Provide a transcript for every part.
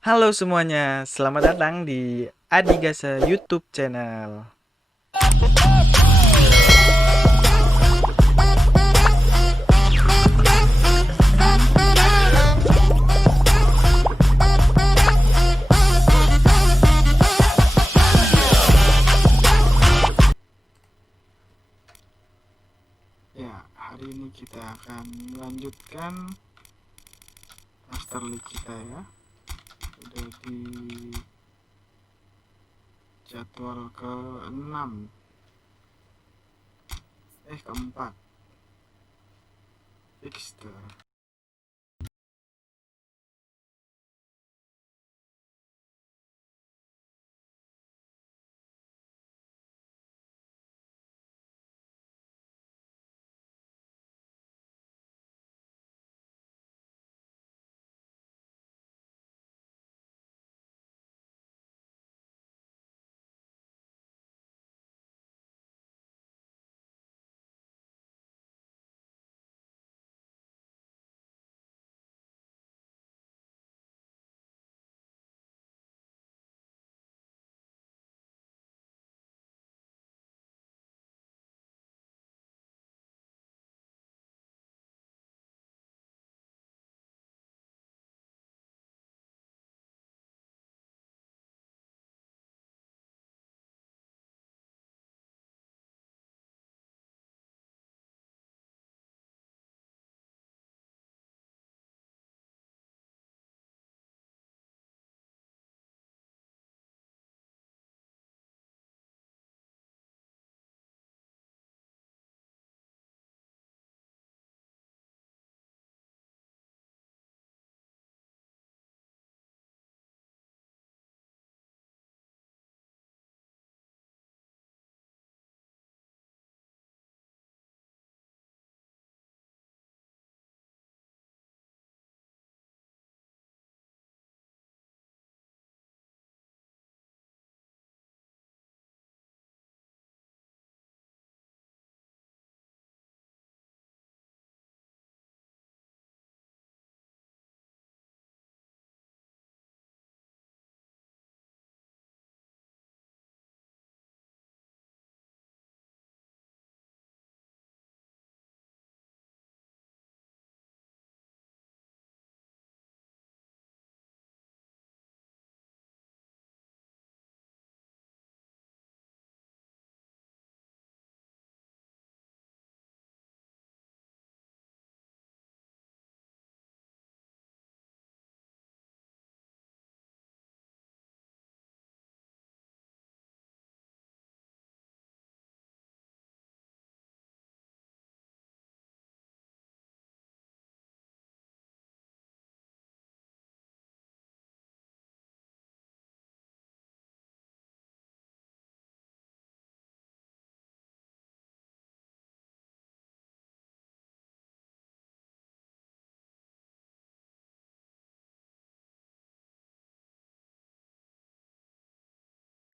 Halo semuanya, selamat datang di Adigasa YouTube channel. Ya, hari ini kita akan melanjutkan Master League kita ya. Udah di jadwal ke-6 keempat fixture.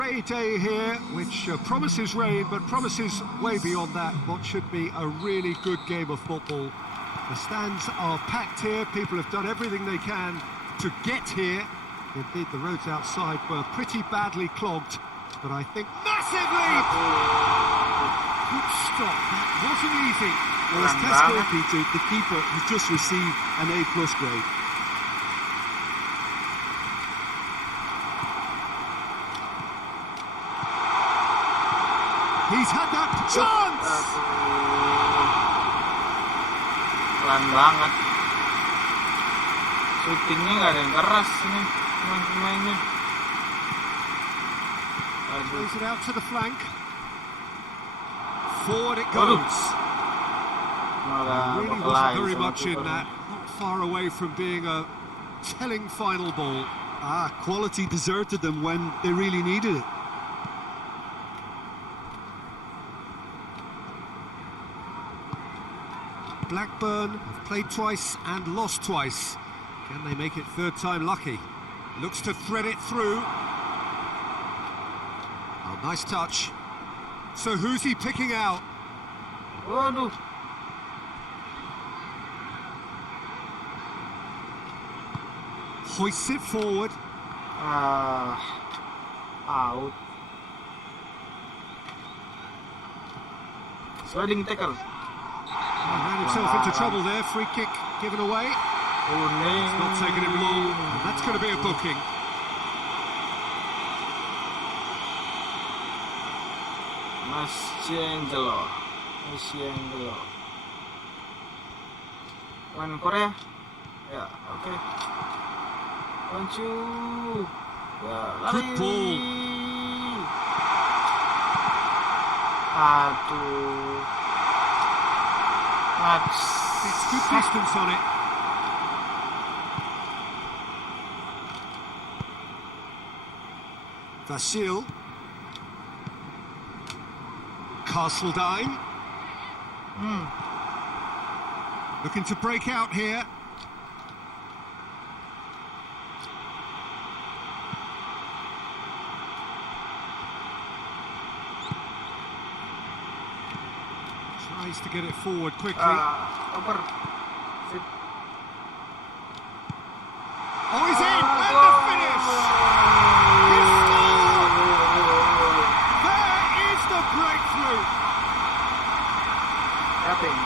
Grey day here, which promises rain, but promises way beyond that what should be a really good game of football. The stands are packed here, people have done everything they can to get here. Indeed, the roads outside were pretty badly clogged, but I think massive leap! Good stop, that wasn't easy. Well, as Tesco, Peter, the keeper has just received an A+ grade. He's had that chance! Pelan banget. Syutingnya nggak ada yang keras nih pemain-pemainnya. Plays it out to the flank. Forward it goes. Really wasn't very much in that. Not far away from being a telling final ball. Quality deserted them when they really needed it. Blackburn have played twice and lost twice. Can they make it third time lucky? Looks to thread it through. Oh, nice touch. So who's he picking out? Waduh. Hoists it forward. Out. Sliding tackle. Ran himself into trouble there. Free kick given away. Kuning. It's not taking him long. And that's going to be a booking. Masciangelo. Pemain Korea. Ya, oke. Pancu. Ya, lari. Good ball. Aduh. It's good distance on it. Vasil. Castledine. Looking to break out here. Tries to get it forward quickly. Over. Oh, he's in! And the finish! He scored! There is the breakthrough! Tapping.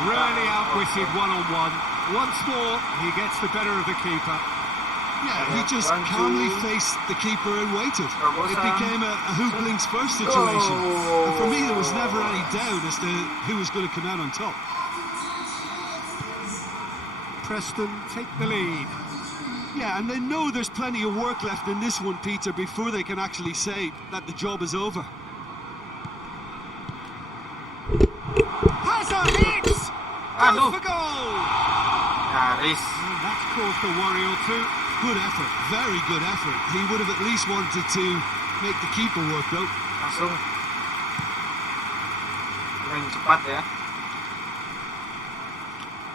Really outwitted one-on-one. Once more, he gets the better of the keeper. Yeah, he just calmly faced the keeper and waited. It became a who blinks first situation. And for me, there was never any doubt as to who was going to come out on top. Preston take the lead. Yeah, and they know there's plenty of work left in this one, Peter, before they can actually say that the job is over. Has a hit! Go for goal! Nyaris. And that's caused a worry or two. Good effort, very good effort. He would have at least wanted to make the keeper work, though. Langsung. Main cepat ya.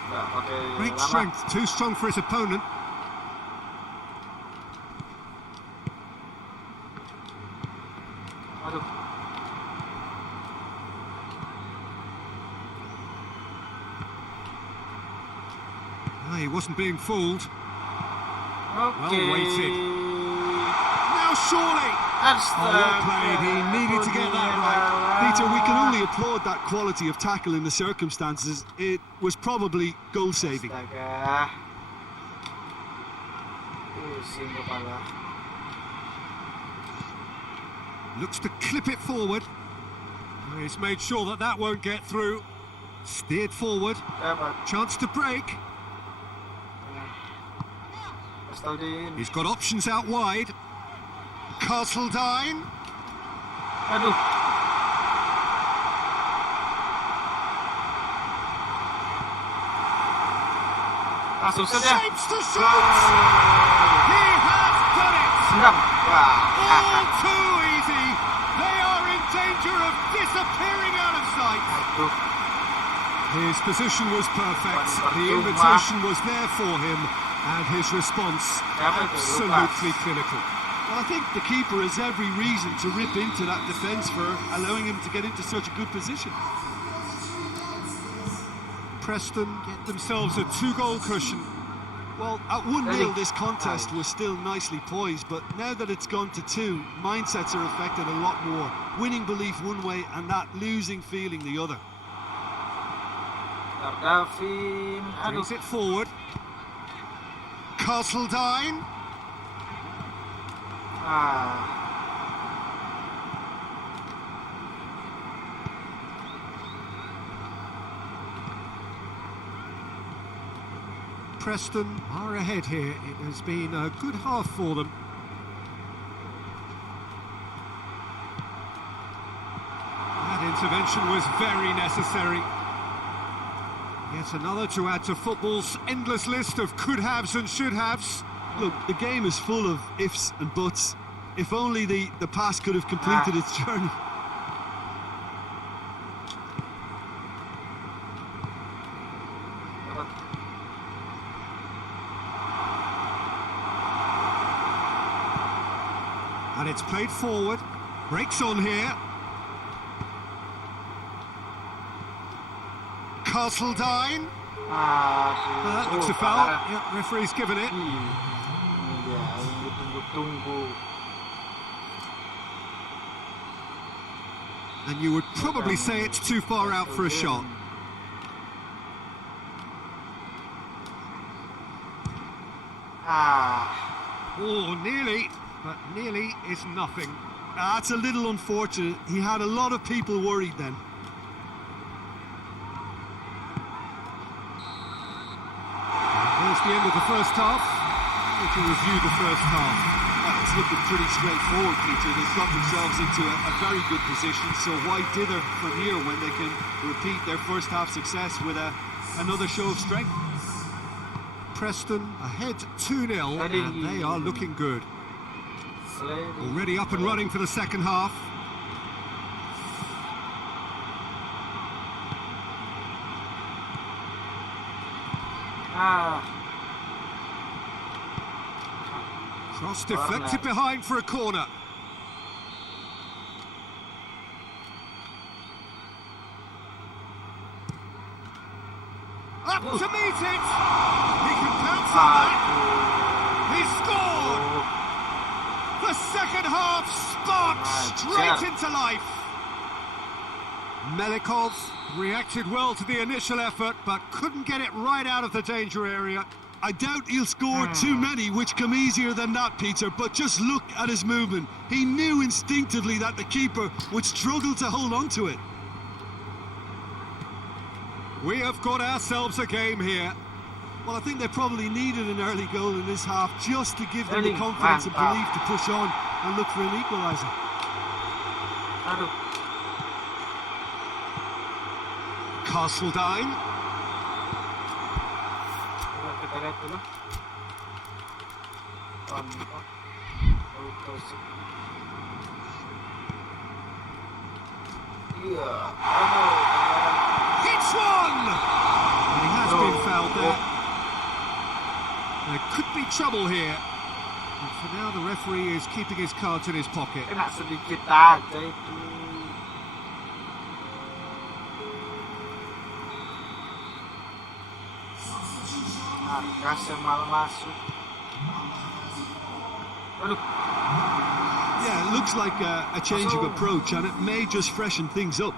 Nggak pakai Great lama. strength, too strong for his opponent. Aduh. He wasn't being fooled. Oke. Well weighted. Now surely! Well played, he needed to get that right. Peter, we can only applaud that quality of tackle in the circumstances. It was probably goal-saving. Astaga. Pusing kepala. Looks to clip it forward. He's made sure that that won't get through. Steered forward. Dapat. Chance to break. Staldin. He's got options out wide. Castledine. Aduh. Langsung saja. Shapes to shoot! He has done it! Sendam. Wah. All too easy. They are in danger of disappearing out of sight. Aduh. His position was perfect. The Percuma. invitation was there for him, and his response Dapat absolutely lepas. clinical. Well, I think the keeper has every reason to rip into that defence for allowing him to get into such a good position. Preston get themselves a 2-goal cushion. Well, at 1-0, this contest was still nicely poised, but now that it's gone to 2, mindsets are affected a lot more. Winning belief one way and that losing feeling the other. Davin. Aduh. Brings it forward. Castledine. Preston are ahead here. It has been a good half for them. That intervention was very necessary. Yet another to add to football's endless list of could-haves and should-haves. Look, the game is full of ifs and buts. If only the pass could have completed its journey. And it's played forward. Breaks on here. Castledine. Looks a foul. Yep, referee's given it. Ya, tunggu-tunggu. And you would probably say it's too far out for a shot. Oh, nearly, but nearly is nothing. That's a little unfortunate. He had a lot of people worried then. There's the end of the first half. We can review the first half. Well, it's looking pretty straightforward, Peter. They've got themselves into a very good position, so why dither from here when they can repeat their first half success with another show of strength? Preston ahead 2-0, and they are looking good. Already up and running for the second half. Cross deflected behind for a corner. Up to meet it! He can pounce on that! He scored! The second half sparked straight into life! Melikov reacted well to the initial effort, but couldn't get it right out of the danger area. I doubt he'll score too many, which come easier than that, Peter, but just look at his movement. He knew instinctively that the keeper would struggle to hold on to it. We have got ourselves a game here. Well, I think they probably needed an early goal in this half just to give them the confidence and belief to push on and look for an equaliser. Castledine. Hits one! And he has been fouled there. There could be trouble here. And for now, the referee is keeping his cards in his pocket. Kena sedikit aja itu. Kasih malah masuk. Aduh. Yeah, it looks like a change of approach, and it may just freshen things up.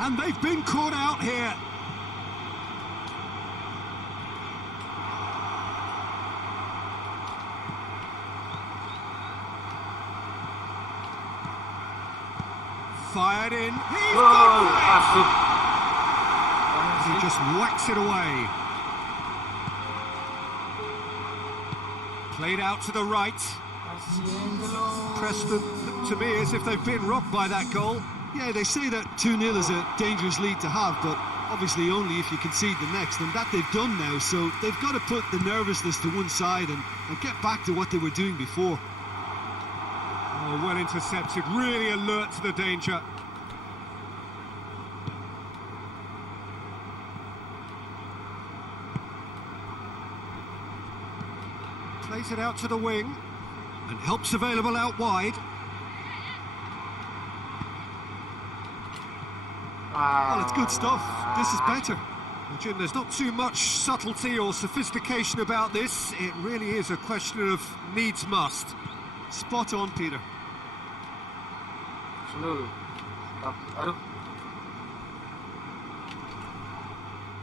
And they've been caught out here. Fired in. He's got it! He just whacks it away. Played out to the right. Preston, to me, as if they've been rocked by that goal. Yeah, they say that 2-0 is a dangerous lead to have, but obviously only if you concede the next, and that they've done now, so they've got to put the nervousness to one side and get back to what they were doing before. Oh, well intercepted, really alert to the danger. Plays it out to the wing, and help's available out wide. Well, it's good stuff. This is better. Well, Jim, there's not too much subtlety or sophistication about this. It really is a question of needs must. Spot on, Peter. He's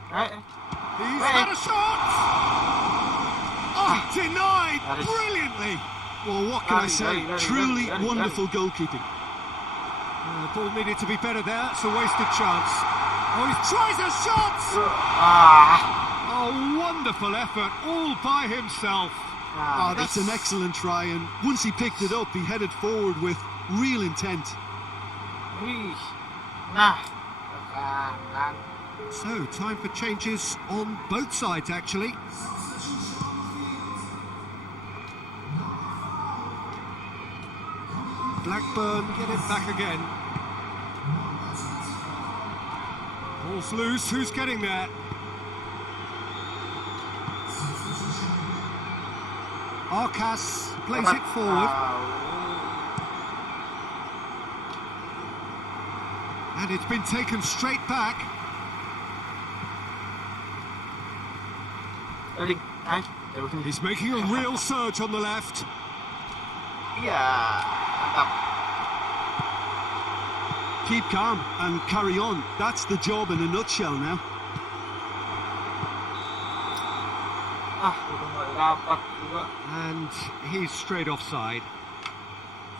got a shot! Oh, denied brilliantly! Well, what can I say? Truly wonderful goalkeeping. The ball needed to be better there. It's a wasted chance. Oh, he tries a shot! Oh, wonderful effort, all by himself. Oh, that's an excellent try, and once he picked it up, he headed forward with real intent. So, time for changes on both sides, actually. Blackburn get it back again. Ball's loose, who's getting there? Arcas plays it forward. And it's been taken straight back. He's making a real surge on the left. Iya, mantap. Keep calm and carry on. That's the job in a nutshell now. Udah nggak dapat juga. And he's straight offside.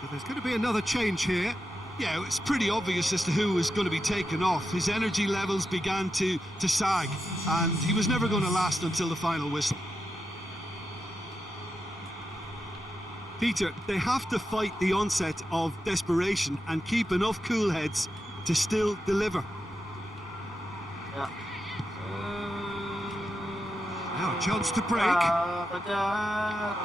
So there's going to be another change here. Yeah, it's pretty obvious as to who was going to be taken off. His energy levels began to sag, and he was never going to last until the final whistle. Peter, they have to fight the onset of desperation and keep enough cool heads to still deliver. Ya. Now a chance to break. Kejar.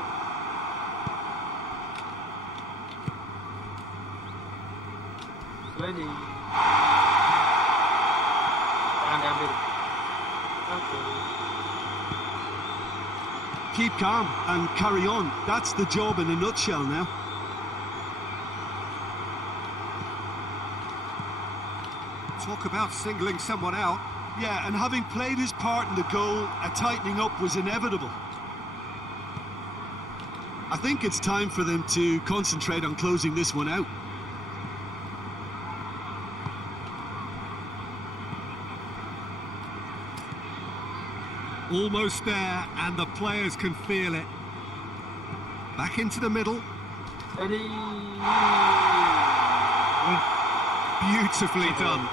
Ready. Jangan diambil. Oke. Keep calm and carry on. That's the job in a nutshell now. Talk about singling someone out. Yeah, and having played his part in the goal, a tightening up was inevitable. I think it's time for them to concentrate on closing this one out. Almost there, and the players can feel it. Back into the middle. Ready. Beautifully done.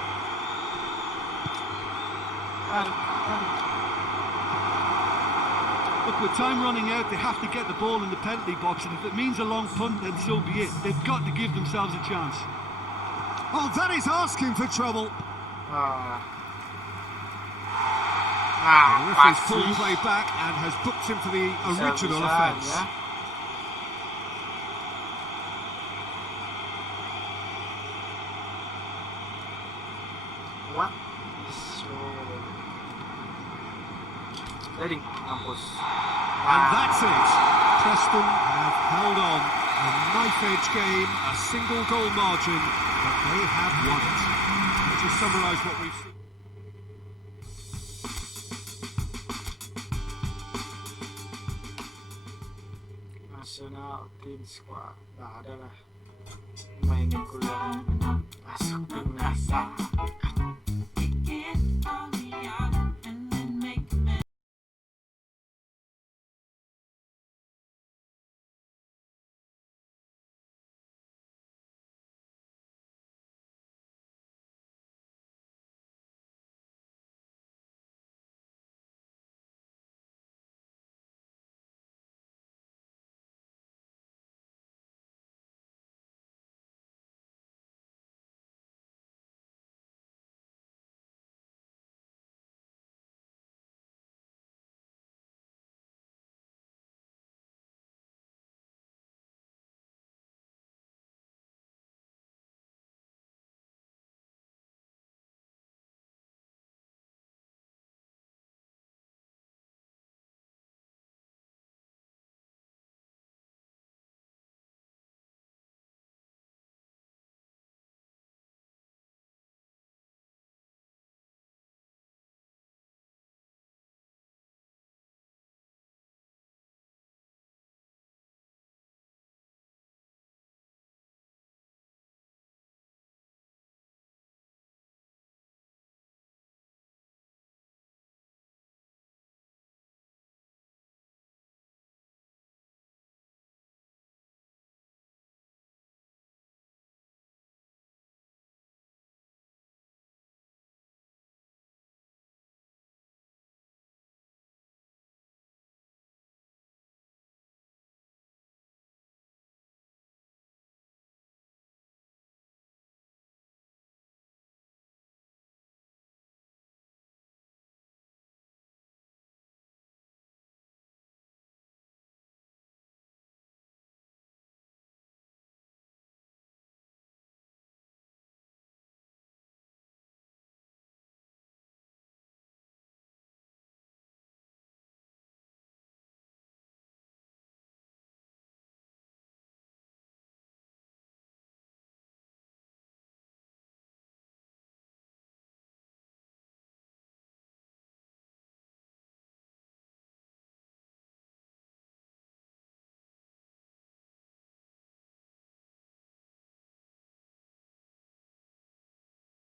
Look, with time running out, they have to get the ball in the penalty box, and if it means a long punt, then so be it. They've got to give themselves a chance. Oh, that is asking for trouble. The referee's pulled the play back and has booked him for the original offence. Ya. What? So. Ready. Mampus. And that's it. Preston have held on. A knife-edge game, a single goal margin, but they have won it. Let's just summarise what we've seen. National Team Squad. Nah, ada lah. Mainin kuliah. Masuk timnas.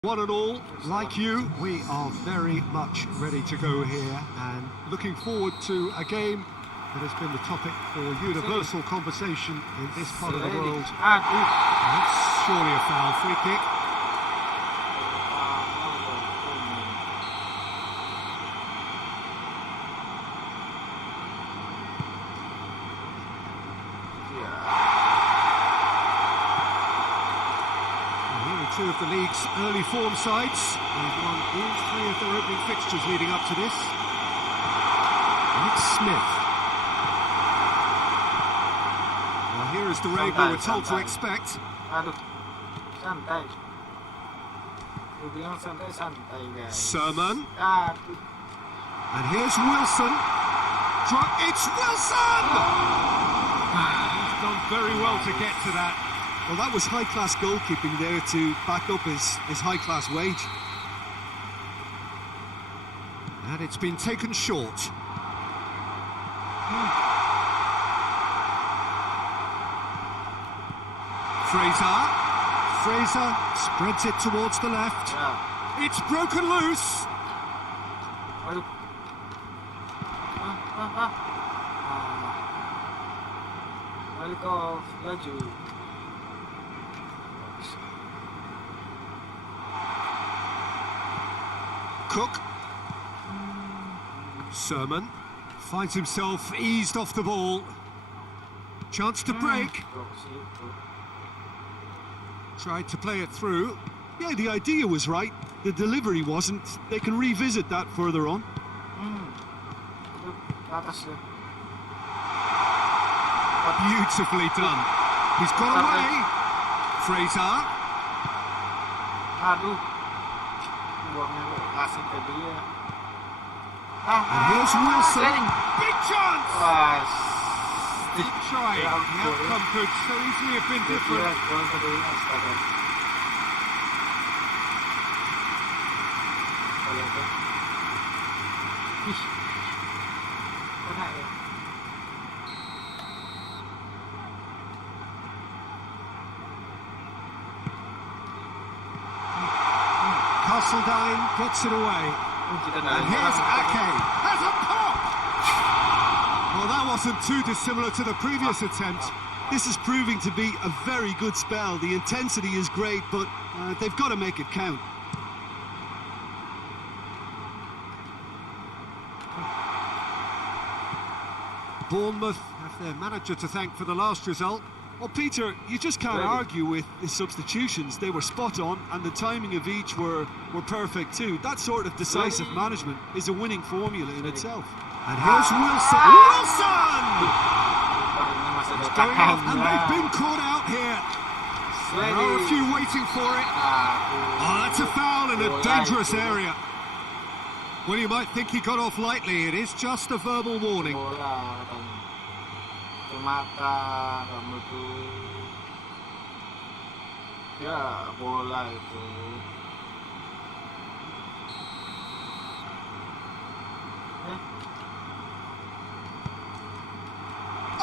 One and all, like you, we are very much ready to go here and looking forward to a game that has been the topic for universal conversation in this part of the world. That's surely a foul, free kick. Two of the league's early form sides. They've won all three of their opening fixtures leading up to this. And it's Smith. Well, here is the raid we were told to expect. Sermon. And here's Wilson. It's Wilson! He's done very well to get to that. Well, that was high-class goalkeeping there to back up his high-class wage. And it's been taken short. Fraser spreads it towards the left. It's broken loose. Cook. Sermon finds himself eased off the ball. Chance to break. Tried to play it through. Yeah, the idea was right. The delivery wasn't. They can revisit that further on. Beautifully done. He's got away. Fraser. And here's Wilson. Big chance! Big try. The outcome could so easily have been different. Castledine gets it away. And here's Ake. Has a pop! Well, that wasn't too dissimilar to the previous attempt. This is proving to be a very good spell. The intensity is great, but they've got to make it count. Bournemouth have their manager to thank for the last result. Well, Peter, you just can't argue with the substitutions. They were spot on, and the timing of each were perfect too. That sort of decisive management is a winning formula in itself. And here's Wilson. It's going off, and they've been caught out here. There are a few waiting for it. Oh, that's a foul in a dangerous area. Well, you might think he got off lightly. It is just a verbal warning.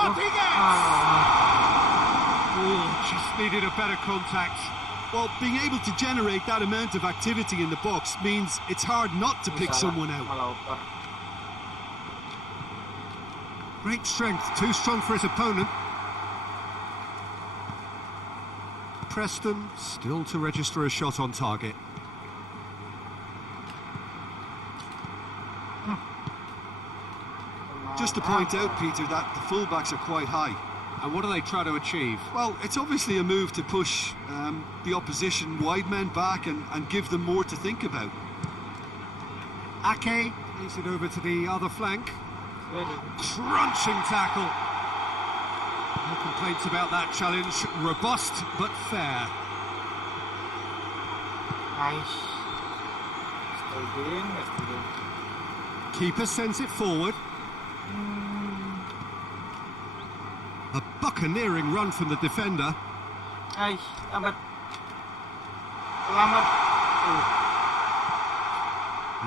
Up he gets! Oh, just needed a better contact. Well, being able to generate that amount of activity in the box means it's hard not to pick someone out. Great strength, too strong for his opponent. Preston still to register a shot on target. Just to point out, Peter, that the fullbacks are quite high. And what do they try to achieve? Well, it's obviously a move to push the opposition wide men back and give them more to think about. Ake plays it over to the other flank. Crunching tackle. No complaints about that challenge. Robust but fair. Keeper sends it forward. A buccaneering run from the defender. And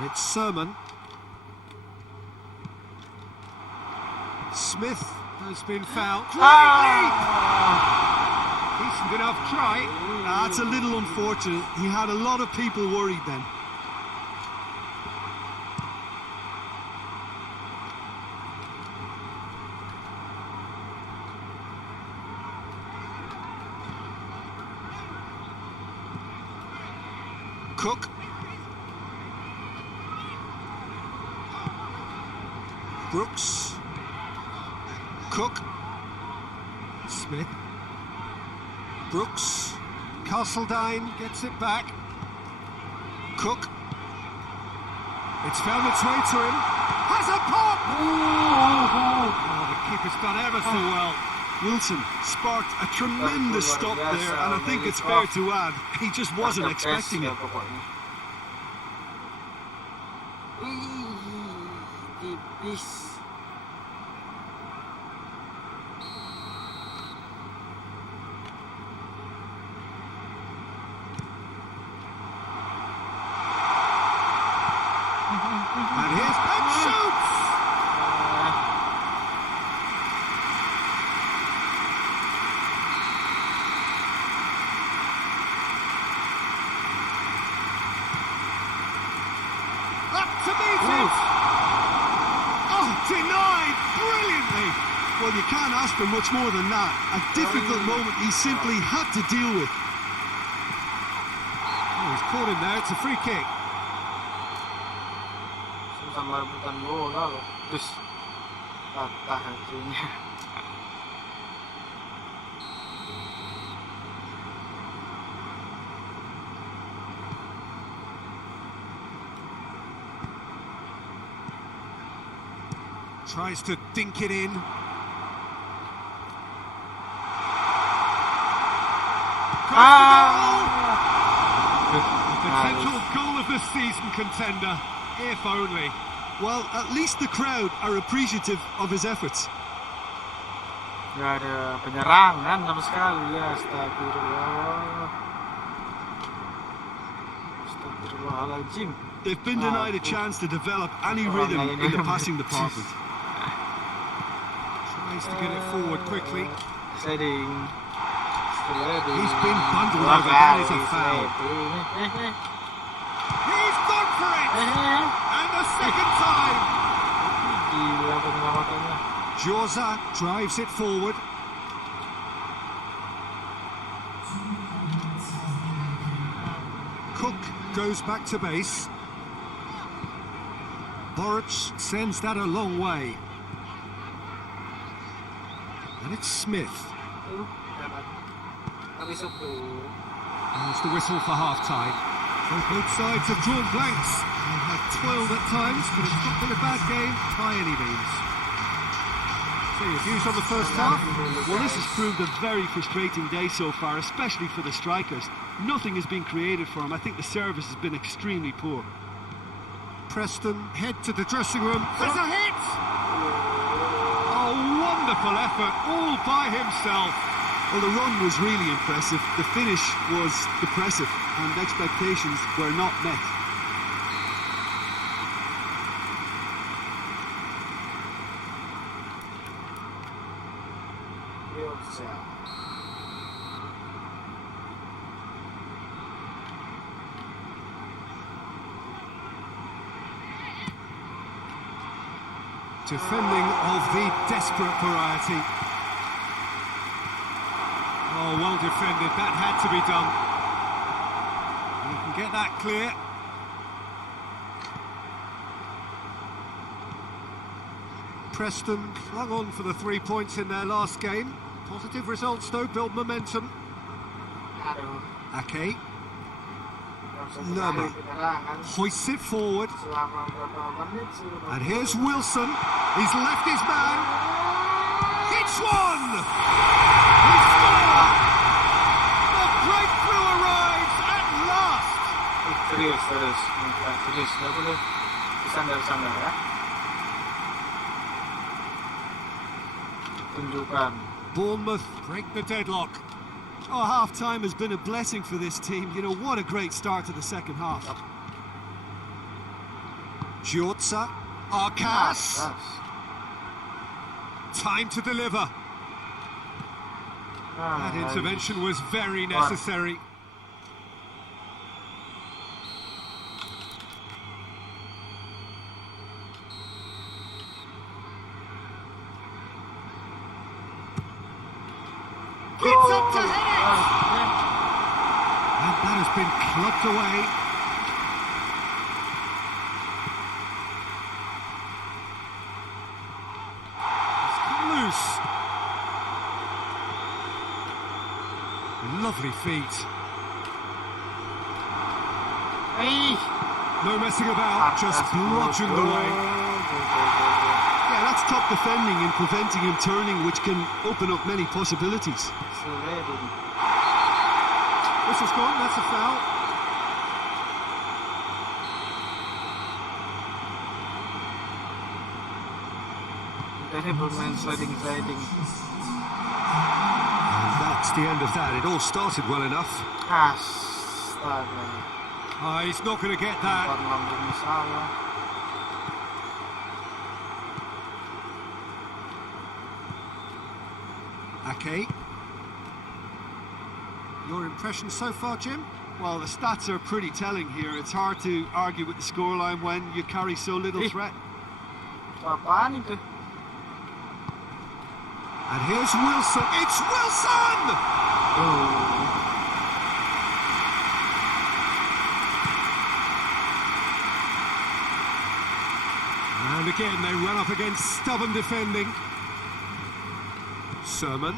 it's Sermon. Smith has been fouled. Great leap! Decent Good enough try. That's a little unfortunate. He had a lot of people worried then. Cook. Brooks. Cook. Smith. Brooks. Castledine gets it back. Cook. It's found its way to him. Has a pop! Oh, the keeper's done ever so well. Wilson sparked a tremendous stop there, and I think it's fair to add, he just wasn't expecting it. Tipis. And here's and shoots! Up to meet it! Oh, denied brilliantly! Well, you can't ask for much more than that. A difficult moment he simply had to deal with. Oh, he's caught him there, it's a free kick. Sama rebutan bola loh. Terus patah hasilnya. Tries to dink it in. Potential goal of the season contender, if only. Well, at least the crowd are appreciative of his efforts. Gak ada penyerangan sama sekali ya, astagfirullah. Astagfirullahaladzim. They've been denied a chance to develop any rhythm in the passing department. Tries to get it forward quickly. Sliding. He's been bundled over, that is a foul. He's gone for it! And the second time! Gila penyelamatannya. Josa drives it forward. Cook goes back to base. Boric sends that a long way. And it's Smith. There's the whistle for half-time. So both sides have drawn blanks. They have toiled at times, but it's not been a bad game by any means. So your views on the first half? Well, this has proved a very frustrating day so far, especially for the strikers. Nothing has been created for them. I think the service has been extremely poor. Preston head to the dressing room. There's a hit! Oh, wonderful effort, all by himself. Well, the run was really impressive. The finish was depressive, and expectations were not met. Defending of the desperate variety. Oh, well defended. That had to be done. You can get that clear. Preston clung on for the 3 points in their last game. Positive results, though, build momentum. Ake. Lerma hoists it forward. And here's Wilson. He's left his man. It's one! He scored! The breakthrough arrives at last! Serius, nggak boleh sandar-sandar ya. Tunjukkan. Bournemouth break the deadlock. Oh, half-time has been a blessing for this team. You know, what a great start to the second half. Giotza. Arcas. Time to deliver. That intervention was very necessary. It's up to head it! And that has been clubbed away. It's come loose. Lovely feet. No messing about, just bludgeoned away. Yeah, that's top defending and preventing him turning, which can open up many possibilities. Whistle's gone, that's a foul. Sliding. And that's the end of that. It all started well enough. He's not going to get that. Ake. Your impression so far, Jim? Well, the stats are pretty telling here. It's hard to argue with the scoreline when you carry so little threat. Apaan itu? And here's Wilson. It's Wilson! And again, they run up against stubborn defending. Sermon.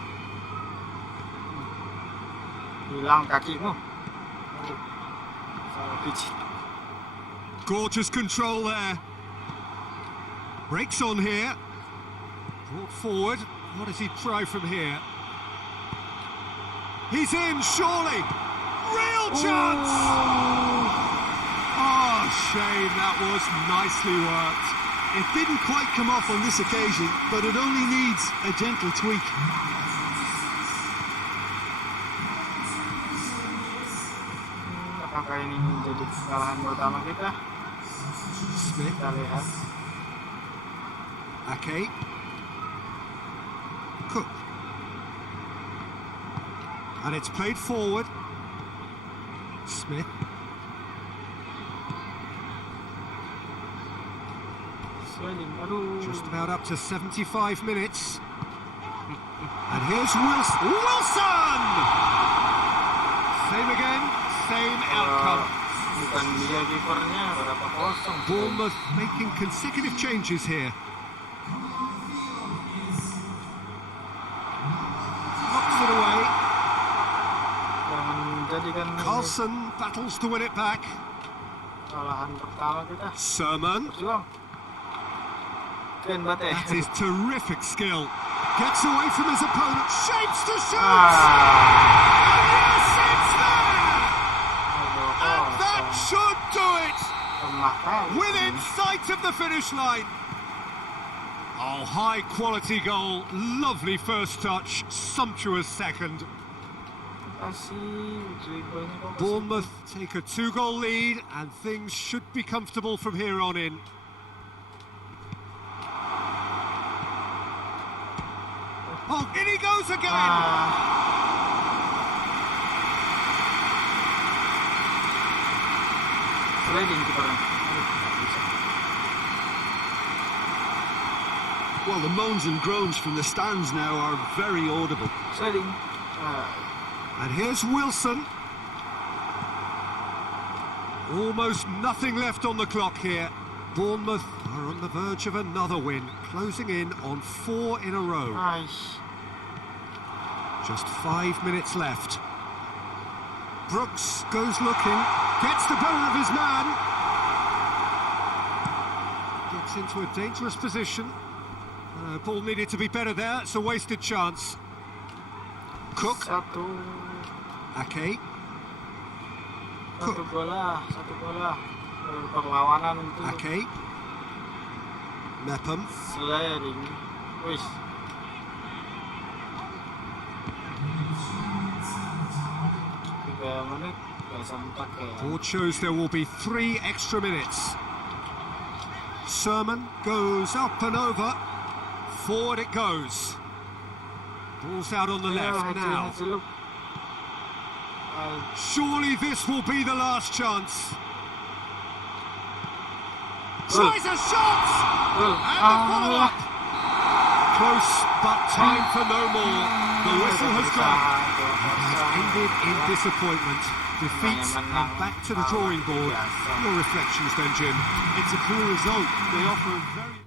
Hilang kakimu. Gorgeous control there. Breaks on here. Brought forward. What does he try from here? He's in, surely. Real chance! Oh, shame. That was nicely worked. It didn't quite come off on this occasion, but it only needs a gentle tweak. Apakah ini menjadi kesalahan pertama kita? Smith. Kita lihat. Ake. Cook. And it's played forward. Smith. Sliding. Aduh. Just about up to 75 minutes. And here's Wilson. Wilson! Same again, same outcome. Bukan dia kipernya, berapa kosong. Bournemouth making consecutive changes here. Knocks it away. Jangan jadikan Carlson battles to win it back. kesalahan pertama kita. Sermon. Berjuang. Keren banget ya. That is terrific skill. Gets away from his opponent. Shapes to shoot. And yes, it's there. And that should do it. Within sight of the finish line. Oh, high quality goal. Lovely first touch. Sumptuous second. Bournemouth take a 2-goal lead and things should be comfortable from here on in. Oh, in he goes again! Sliding kipernya. Well, the moans and groans from the stands now are very audible. Sliding. And here's Wilson. Almost nothing left on the clock here. Bournemouth are on the verge of another win, closing in on 4 in a row. Nice. Just 5 minutes left. Brooks goes looking, gets the better of his man. Gets into a dangerous position. Ball needed to be better there, it's a wasted chance. Cook. Satu bola. Perlawanan itu. Ake. Mepham. Sliding. Wis. Board shows there will be 3 extra minutes. Sermon goes up and over. Forward it goes. Ball's out on the left now. Hasil lu. Surely this will be the last chance. Tries a shot! And the follow-up! Close, but time for no more. The whistle has gone. It has ended in disappointment. Defeat and back to the drawing board. Your reflections then, Jim? It's a poor result. They offer a very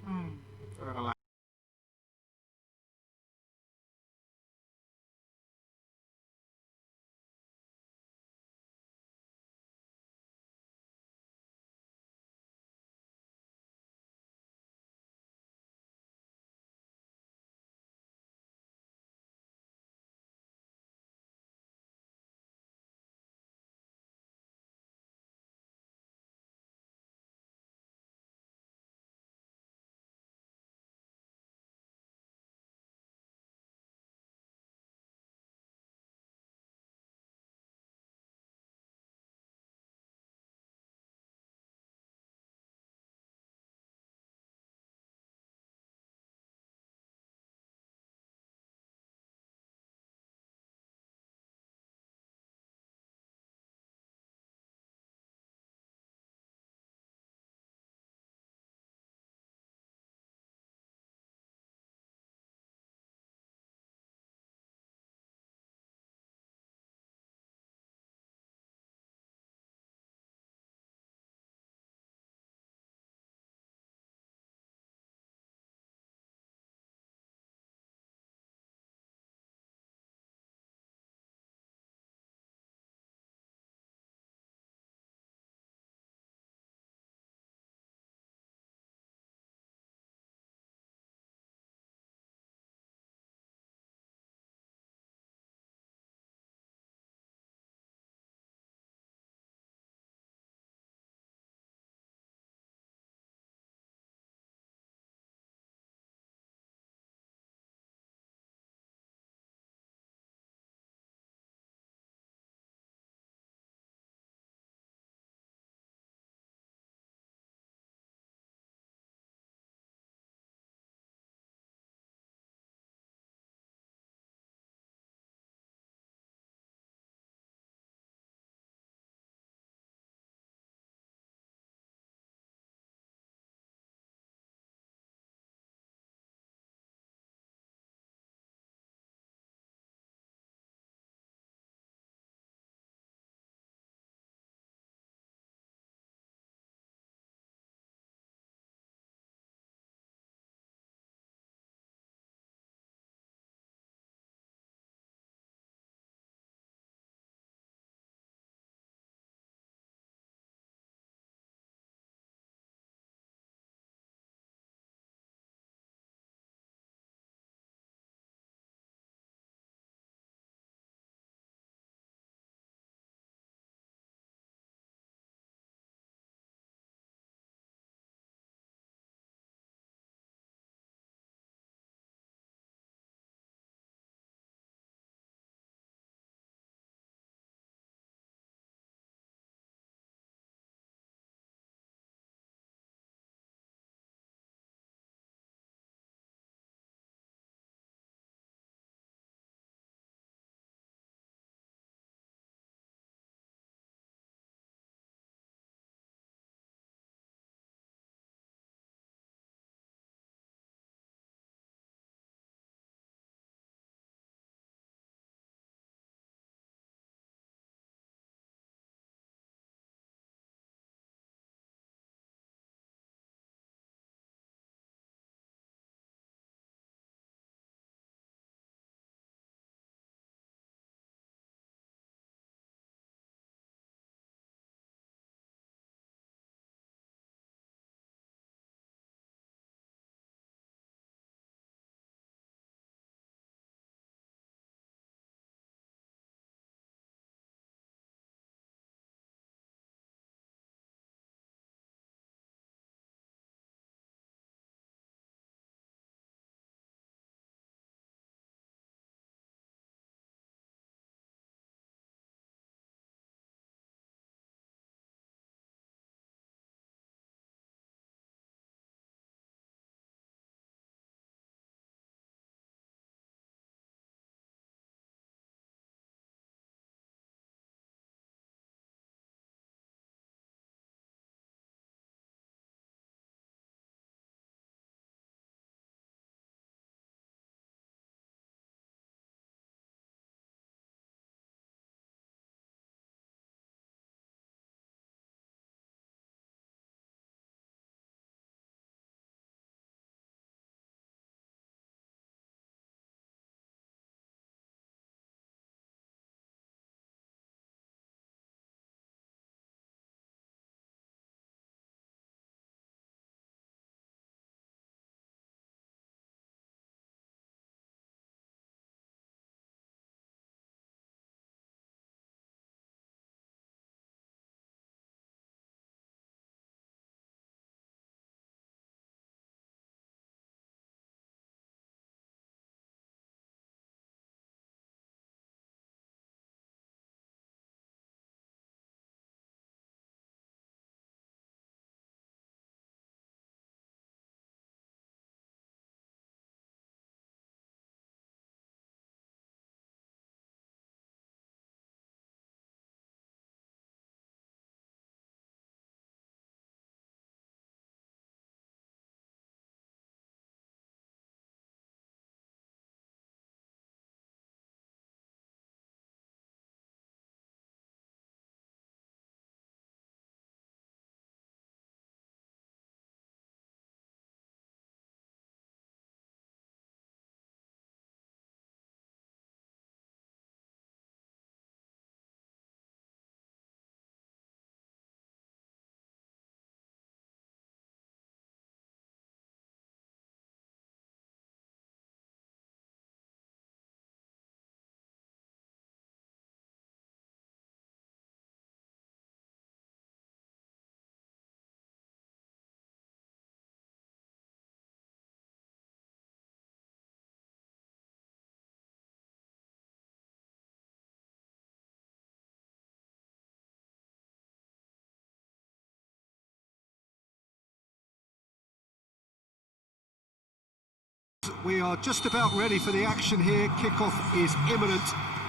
we are just about ready for the action here. Kickoff is imminent.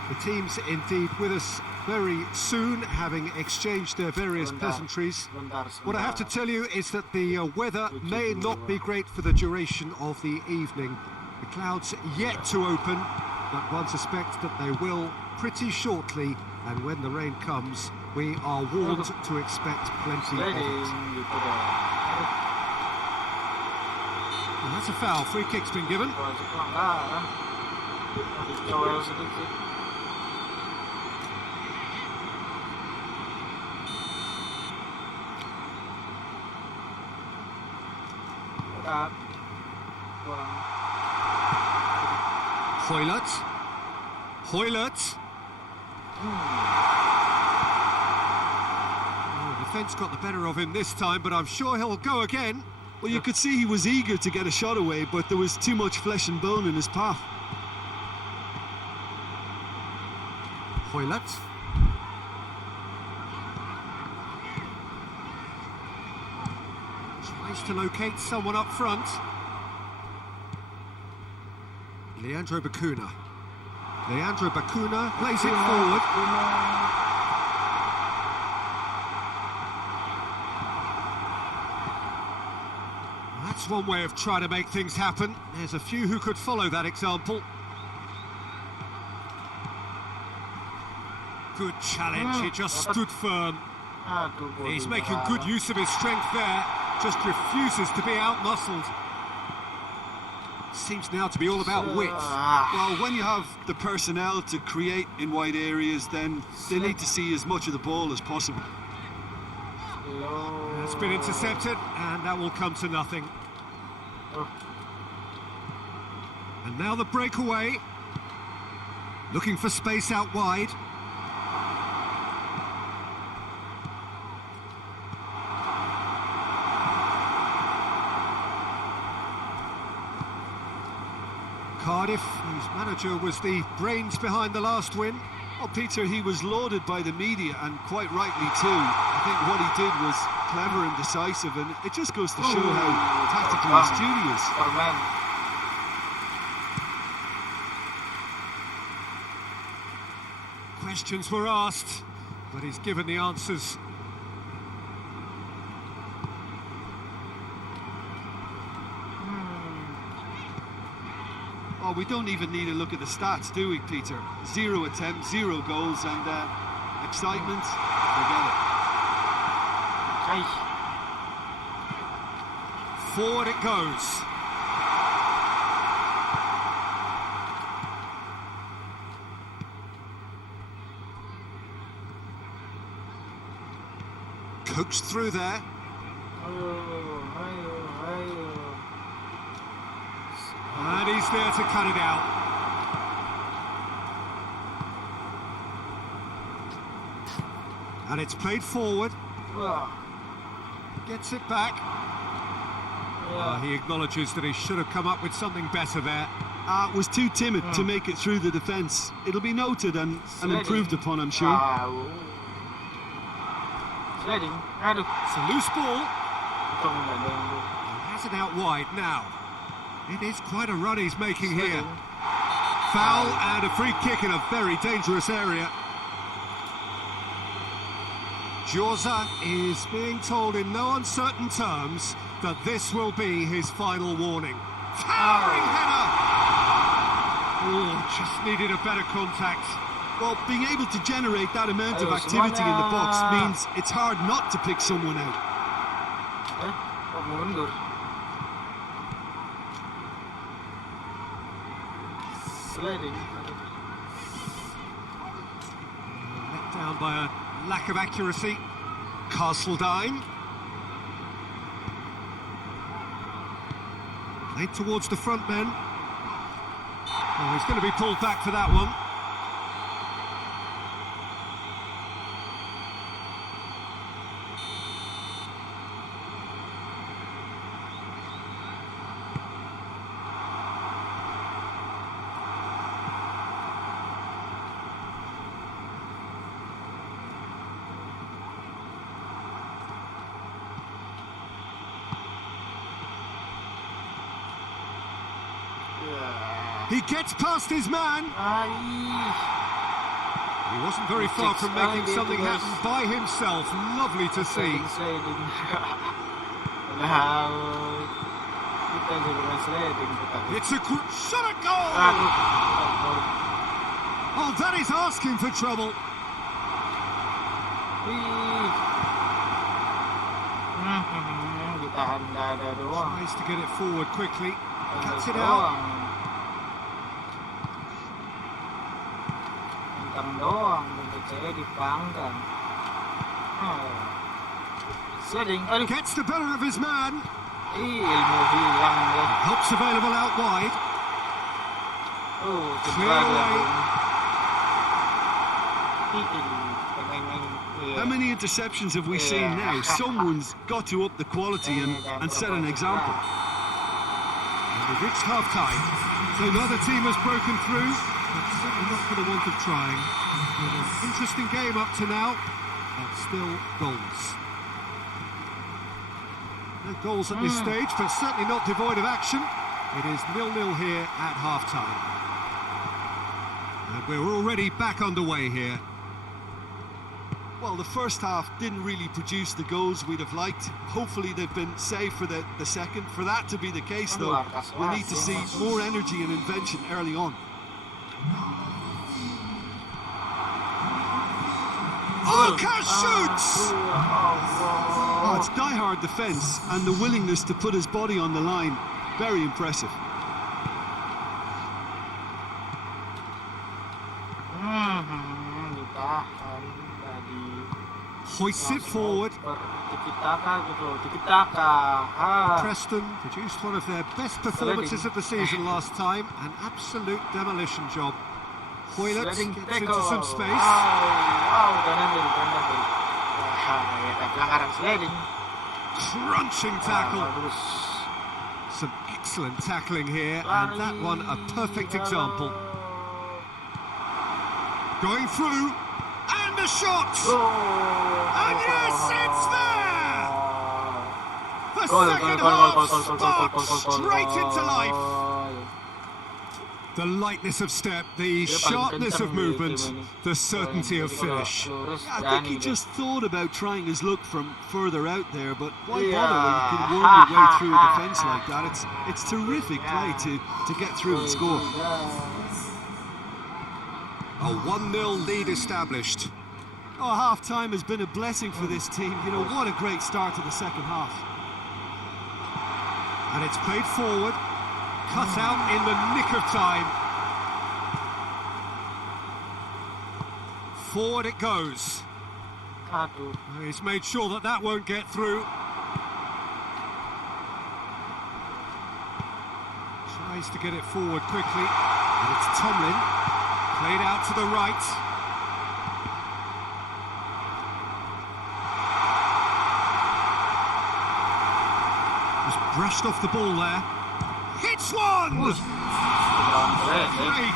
The team's indeed with us very soon, having exchanged their various pleasantries. What I have to tell you is that the weather may not be great for the duration of the evening. The clouds yet to open, but one suspects that they will pretty shortly, and when the rain comes, we are warned to expect plenty of it. And that's a foul. Free kick's been given. Hoylert. Oh, defence got the better of him this time, but I'm sure he'll go again. Well, you could see he was eager to get a shot away, but there was too much flesh and bone in his path. Hoylert. Tries to locate someone up front. Leandro Bacuna plays it forward. That's one way of trying to make things happen. There's a few who could follow that example. Good challenge, he just stood firm. He's making good use of his strength there, just refuses to be out-muscled. Seems now to be all about width. Well, when you have the personnel to create in wide areas, then they need to see as much of the ball as possible. It's been intercepted, and that will come to nothing. And now the breakaway. Looking for space out wide. Cardiff, whose manager was the brains behind the last win. Well, Peter, he was lauded by the media, and quite rightly too. I think what he did was clever and decisive, and it just goes to show how tactically astute he is. Questions were asked, but he's given the answers. Oh, we don't even need to look at the stats, do we, Peter? 0 attempts, 0 goals, and excitement, forget it. Forward it goes. Coaxed through there. And he's there to cut it out. And it's played forward. Gets it back. He acknowledges that he should have come up with something better there. Was too timid to make it through the defence. It'll be noted and improved upon, I'm sure. It's a loose ball. He has it out wide now. It is quite a run he's making here. Foul and a free kick in a very dangerous area. Jorza is being told in no uncertain terms that this will be his final warning. Towering header! Oh, just needed a better contact. Well, being able to generate that amount of activity in the box means it's hard not to pick someone out. Let down by a lack of accuracy. Castledine. Played towards the front men. Oh, he's going to be pulled back for that one. He gets past his man. Ay. He wasn't very far from making something happen by himself. Lovely to see. Sliding. Wala. Kita juga sliding. It's a shot at goal. Oh, that is asking for trouble. Ditahan dada doang. Tries to get it forward quickly. Cuts it out. Bentang doang. Bentuk saya dipanggang. Sliding. Aduh. Gets the better of his man. Ilmu hilang ya. Helps available out wide. Clear away. How many interceptions have we seen now? Someone's got to up the quality and set an example. And we've reached half-time. So neither team has broken through, but certainly not for the want of trying. An interesting game up to now, but still goals. No goals at this stage, but certainly not devoid of action. It is 0-0 here at half-time. And we're already back underway here. Well, the first half didn't really produce the goals we'd have liked. Hopefully they've been saved for the second. For that to be the case, though, we'll need to see more energy and invention early on. Alka shoots! Oh, it's die-hard defence and the willingness to put his body on the line. Very impressive. Ditahan tadi. Hoists it forward. Tiki-taka gitu. Tiki-taka. Preston produced one of their best performances of the season last time. An absolute demolition job. Hoylett gets Sliding into tackle. some space. Kanan dulu. Ya, pelanggaran sliding. Crunching tackle. Bagus. Some excellent tackling here, and that one a perfect example. Going through, and a shot! And yes, it's there! The second half sparks straight into life. The lightness of step, the sharpness of movement, the certainty of finish. I think he just thought about trying his luck from further out there, but why bother when you can worm your way through a defence like that? It's terrific play to get through and score. A 1-0 lead established. Oh, half-time has been a blessing for this team. You know, what a great start to the second half. And it's played forward, cut out in the nick of time. Forward it goes. Aduh. He's made sure that that won't get through. Tries to get it forward quickly, and it's Tomlin. Played out to the right. Just brushed off the ball there. Hits one! Great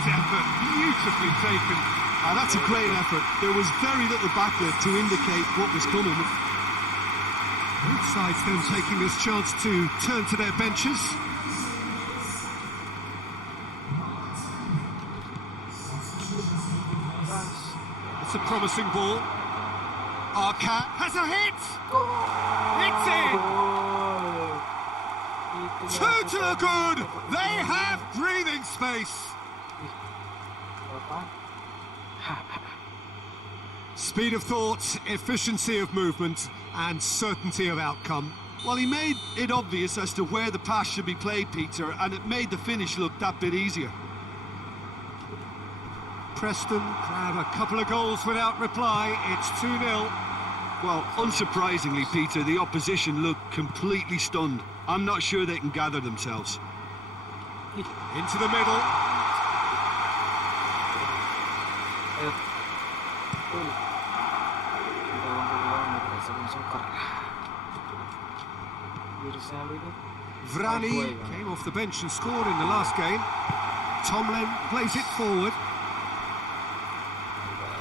effort, beautifully taken. That's a great effort. There was very little backlit to indicate what was coming. Both sides then taking this chance to turn to their benches. It's a promising ball. Arca has a hit! It's in! Two to the good! They have breathing space! Speed of thought, efficiency of movement, and certainty of outcome. Well, he made it obvious as to where the pass should be played, Peter, and it made the finish look that bit easier. Preston grab a couple of goals without reply. It's 2-0. Well, unsurprisingly, Peter, the opposition looked completely stunned. I'm not sure they can gather themselves. Into the middle. Vrani came off the bench and scored in the last game. Tomlin plays it forward.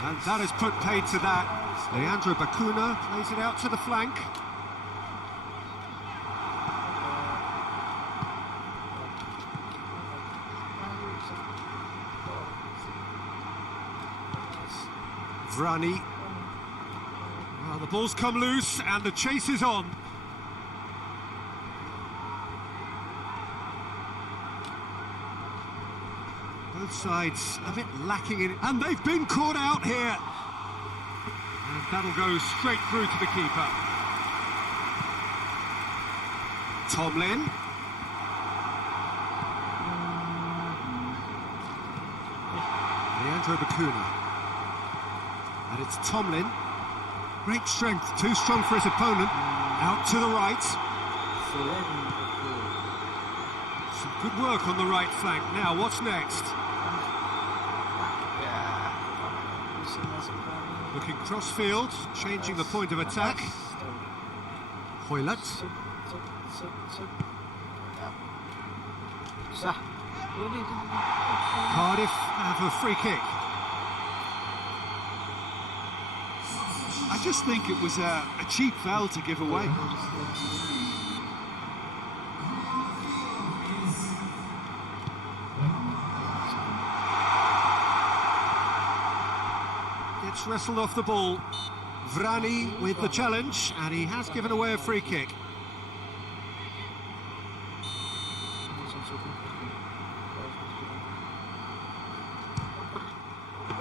And that has put paid to that. Leandro Bacuna plays it out to the flank. Vrani. Well, the ball's come loose and the chase is on. Both sides a bit lacking in it, and they've been caught out here. And that'll go straight through to the keeper. Tomlin. Leandro Bacuna. And it's Tomlin. Great strength, too strong for his opponent. Out to the right. Some good work on the right flank. Now, what's next? Looking cross-field, changing the point of attack. Hoylat. Cardiff have a free kick. I just think it was a cheap foul to give away. Gets wrestled off the ball. Vrani with the challenge, and he has given away a free kick.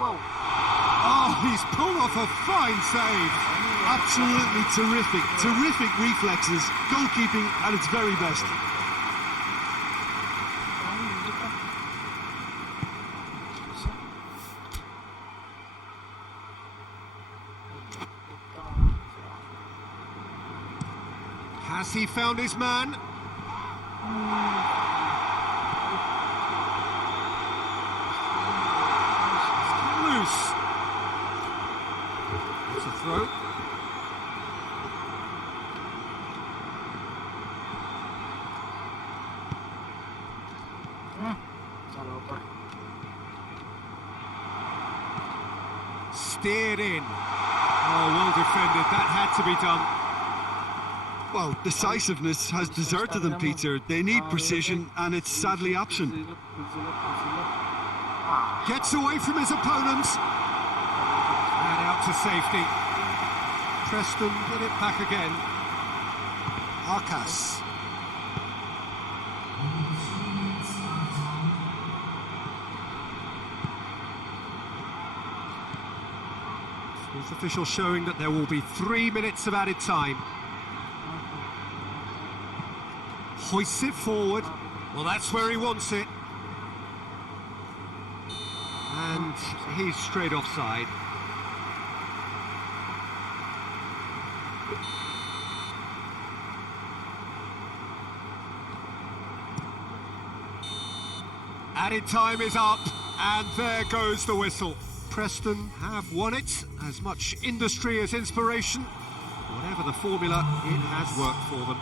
Oh, he's pulled off a fine save. Absolutely terrific, terrific reflexes. Goalkeeping at its very best. Has he found his man? Loose. It's a throw. Steered in. Oh, well defended. That had to be done. Well, decisiveness has deserted them, Peter. They need precision, and it's sadly absent. Gets away from his opponent. And out to safety. Preston get it back again. Arcas. This official showing that there will be 3 minutes of added time. Hoists it forward. Well, that's where he wants it. And he's straight offside. Added time is up, and there goes the whistle. Preston have won it. As much industry as inspiration. Whatever the formula, it has worked for them.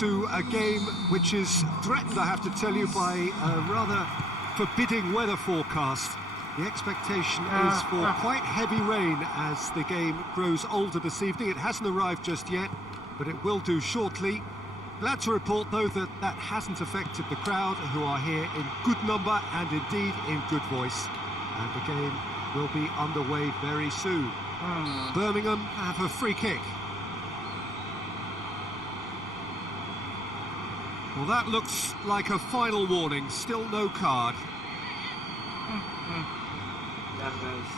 to a game which is threatened, I have to tell you, by a rather forbidding weather forecast. The expectation is for quite heavy rain as the game grows older this evening. It hasn't arrived just yet, but it will do shortly. Glad to report, though, that that hasn't affected the crowd, who are here in good number and indeed in good voice. And the game will be underway very soon. Birmingham have a free kick. Well, that looks like a final warning. Still no card. Bentar guys.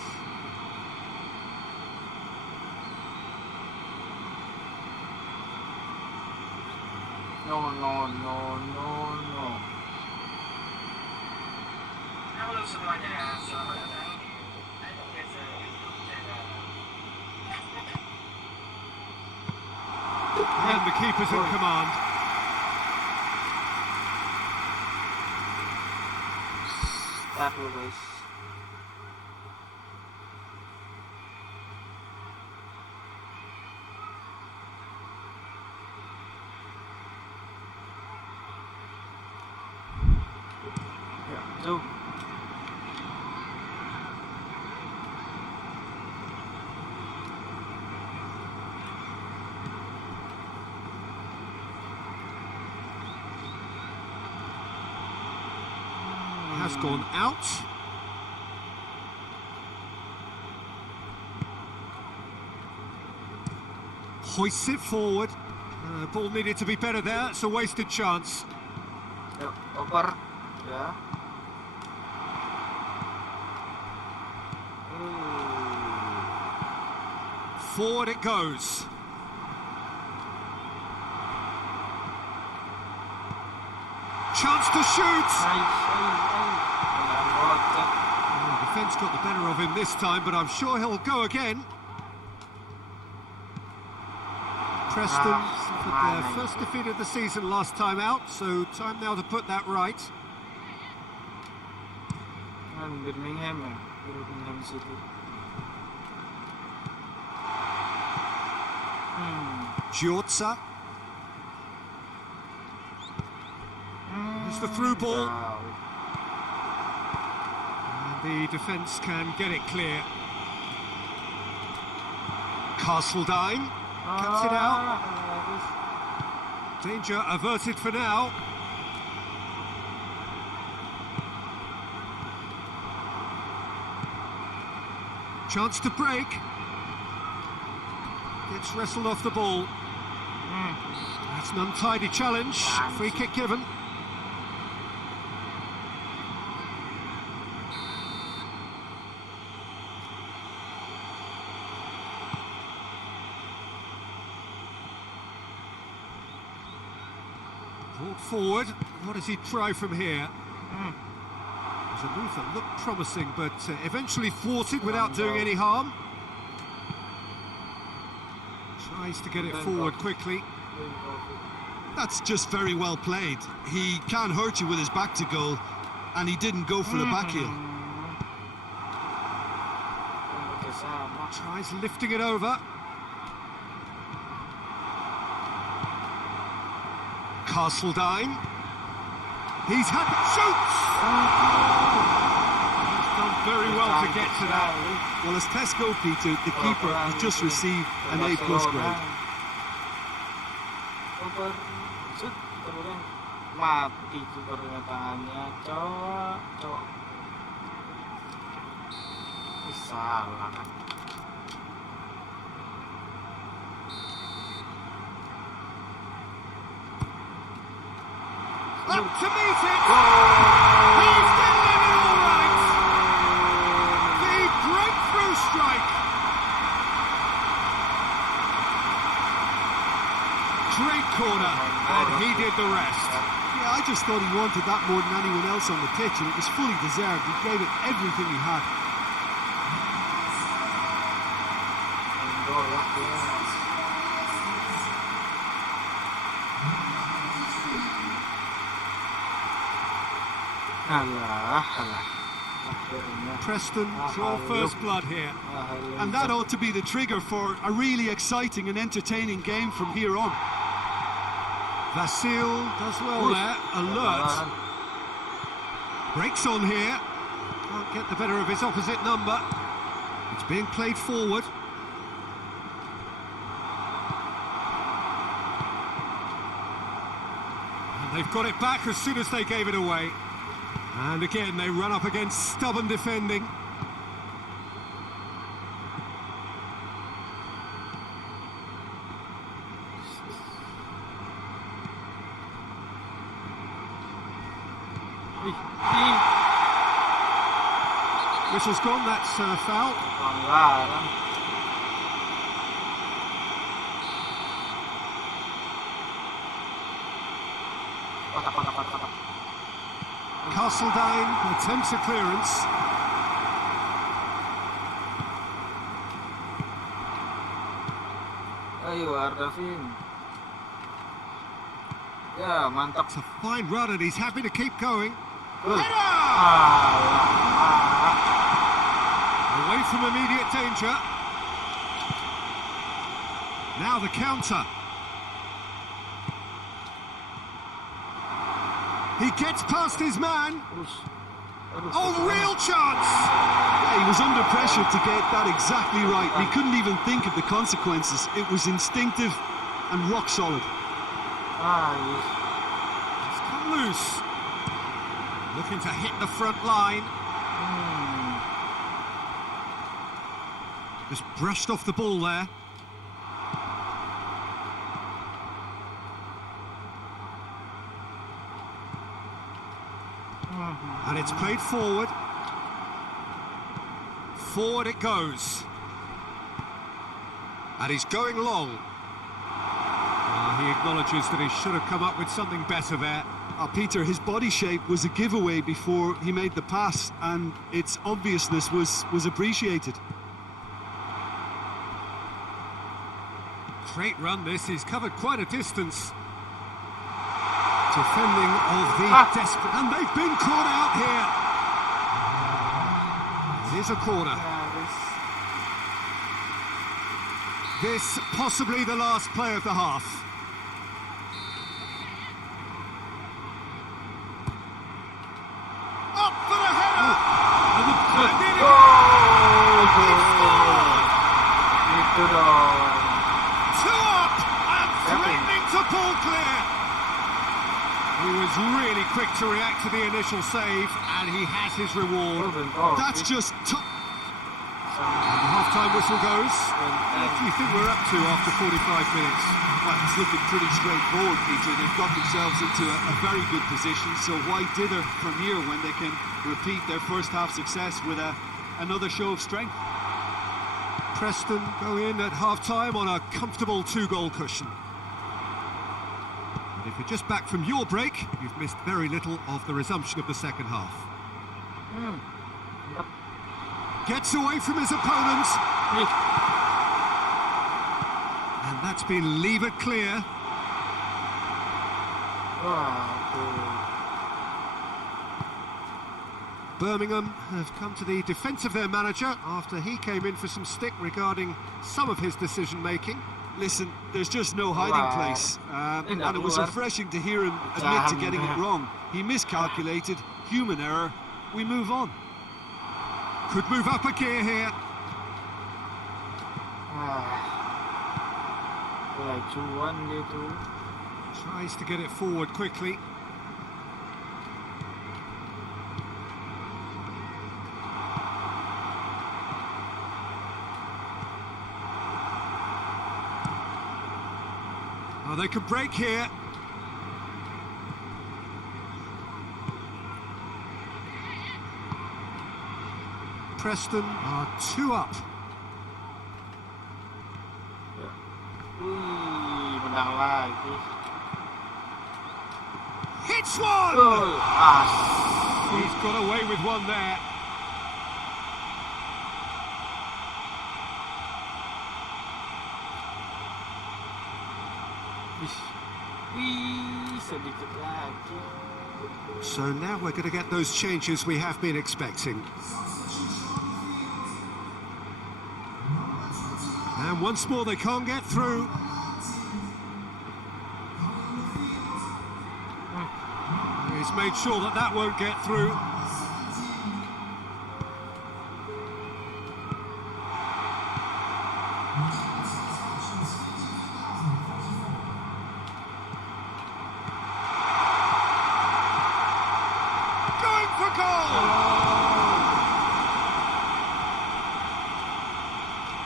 No. Halo semuanya, selamat datang di Adikasa YouTube channel. And the keeper's in command. Start dulu guys. Ya, tuh. Has gone out. Hoists it forward. Ball needed to be better there. It's a wasted chance. Yuk, oper. Ya. Forward it goes. Chance to shoot. The defence got the better of him this time, but I'm sure he'll go again. Preston suffered their first defeat of the season last time out, so time now to put that right. Birmingham ya, Birmingham City. Giorza. It's the through ball. Wow. And the defence can get it clear. Castledine cuts it out. Danger averted for now. Chance to break. Gets wrestled off the ball. That's an untidy challenge. Free kick given. Brought forward. What does he try from here? It was a move that looked promising, but eventually thwarted without doing any harm. Tries to get it forward quickly. That's just very well played. He can hurt you with his back to goal, and he didn't go for the back heel. Tries lifting it over. Castledine. He's happy. Shoots! He's done very well to get to that. Well, as tests go, Peter, the keeper has just received an A+ grade. Oper, shoot, kemudian mati kipernya tangannya, cowok. Salah kan. Up to meet it! He's delivered all right! The breakthrough strike! Great corner, and he did the rest. Yeah, I just thought he wanted that more than anyone else on the pitch, and it was fully deserved. He gave it everything he had. Alah. Preston draw first blood here. And that ought to be the trigger for a really exciting and entertaining game from here on. Vasil does well there, alert. Breaks on here. Can't get the better of his opposite number. It's being played forward. And they've got it back as soon as they gave it away. And again, they run up against stubborn defending. Whistle's gone, that's foul. Pelanggaran. Kotak. Castledine attempts a clearance. Ayo Ardafin. Ya, mantap. It's a fine run and he's happy to keep going. Header! Away from immediate danger. Now the counter. He gets past his man. Oh, real chance! Yeah, he was under pressure to get that exactly right. He couldn't even think of the consequences. It was instinctive and rock solid. It's come loose. Looking to hit the front line. Just brushed off the ball there. And it's played forward. Forward it goes. And he's going long. He acknowledges that he should have come up with something better there. Peter, his body shape was a giveaway before he made the pass, and its obviousness was appreciated. Great run this, he's covered quite a distance. Defending of the desperate, and they've been caught out here. It is a corner. This possibly the last play of the half. Up for the header! Itu dong. Two up and threatening to pull clear. He was really quick to react to the initial save, and he has his reward. That's just top. And the half-time whistle goes. What do you think we're up to after 45 minutes? Well, it's looking pretty straightforward, Peter. They've got themselves into a very good position, so why dither from here when they can repeat their first half success with another show of strength? Preston go in at half-time on a comfortable 2-goal cushion. And if you're just back from your break, you've missed very little of the resumption of the second half. Gets away from his opponents. And that's been levered clear. Birmingham have come to the defence of their manager after he came in for some stick regarding some of his decision-making. Listen, there's just no hiding place. And it was refreshing to hear him admit to getting it wrong. He miscalculated, human error. We move on. Could move up a gear here. Cuan gitu. Tries to get it forward quickly. Oh, they could break here. Preston are 2 up. Menang lagi. Hits one! As. He's got away with one there. Sedikit lagi. So now we're going to get those changes we have been expecting. And once more they can't get through. He's made sure that that won't get through. Going for goal!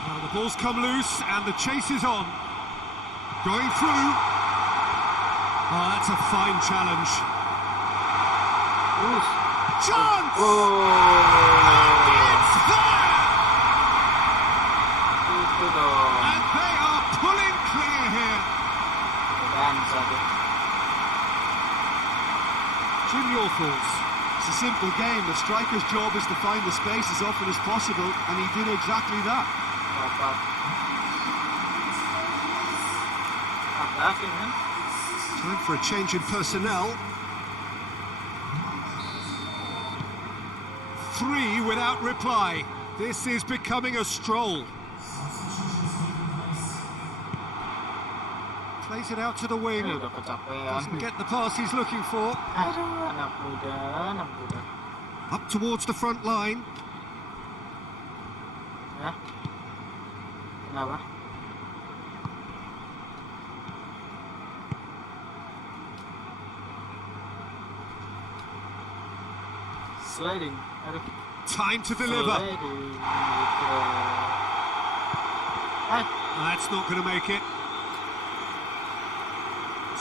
Now the ball's come loose and the chase is on. Going through. Oh, that's a fine challenge. Chance! And it's there! And they are pulling clear here. Jim, your thoughts? It's a simple game. The striker's job is to find the space as often as possible, and he did exactly that. Time for a change in personnel. 3 without reply. This is becoming a stroll. Plays it out to the wing. Udah kecapean. Doesn't get the pass he's looking for. Aduh, anak muda. Up towards the front line. Ya. Kenapa? Sliding. Aduh. Time to deliver. Sliding. That's not going to make it.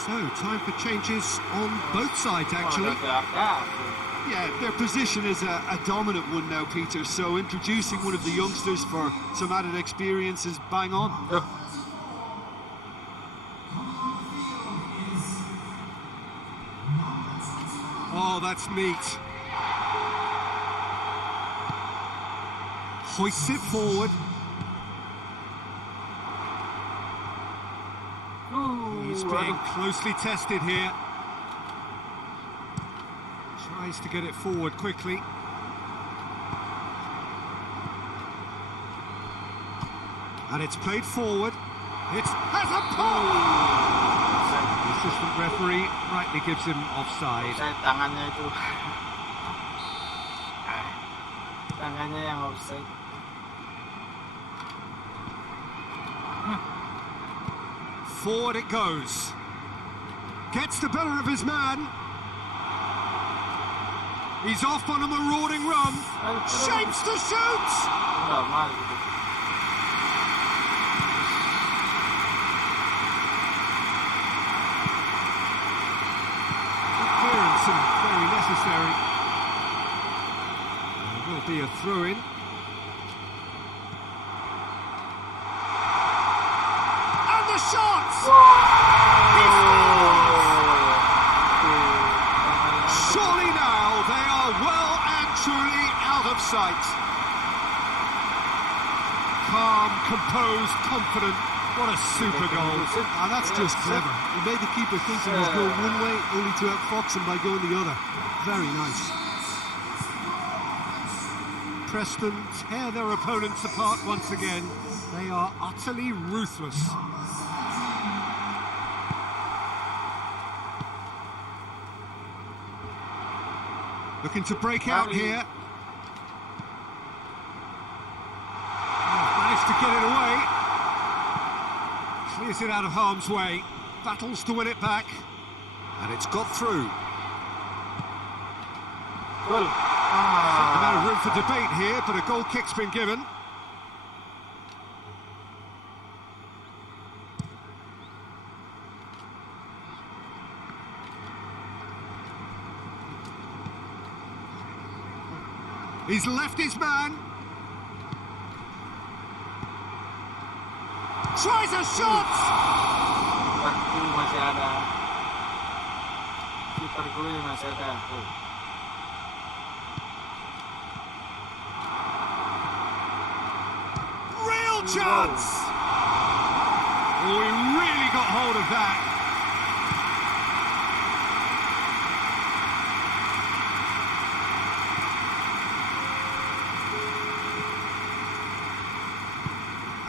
So, time for changes on both sides, actually. Yeah, their position is a dominant one now, Peter, so introducing one of the youngsters for some added experience is bang on. Oh, that's neat. Hoists it forward. He's being closely tested here. Tries to get it forward quickly. And it's played forward. It has a pull! The assistant referee rightly gives him offside. Offside tangannya itu. Tangannya yang offside. Forward it goes. Gets the better of his man. He's off on a marauding run. Shapes to shoot! Normal gitu. Good clearance and very necessary. There will be a throw-in. And the shot! He scores! Surely now they are well and truly out of sight. Calm, composed, confident. What a super goal. And that's just clever. He made the keeper think he was going one way, only to outfox him by going the other. Very nice. Preston tear their opponents apart once again. They are utterly ruthless. Looking to break out here. Managed to get it away. Clears it out of harm's way. Battles to win it back. And it's got through. Goal. No amount of room for debate here, but a goal kick's been given. He's left his man. Tries a shot! Waktu masih ada. Kiper gue masih ada. Real chance! Oh, he really got hold of that.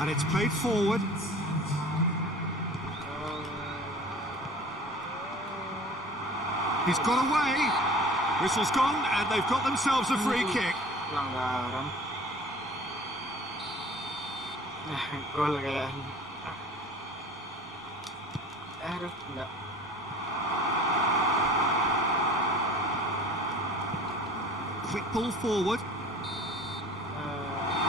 And it's played forward. He's got away. Whistle's gone, and they've got themselves a free kick. Pelanggaran. Gol kayaknya. Aduh, enggak. Quick ball forward.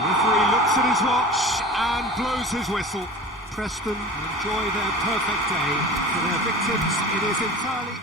Referee looks at his watch and blows his whistle. Preston enjoy their perfect day. For their victims, it is entirely...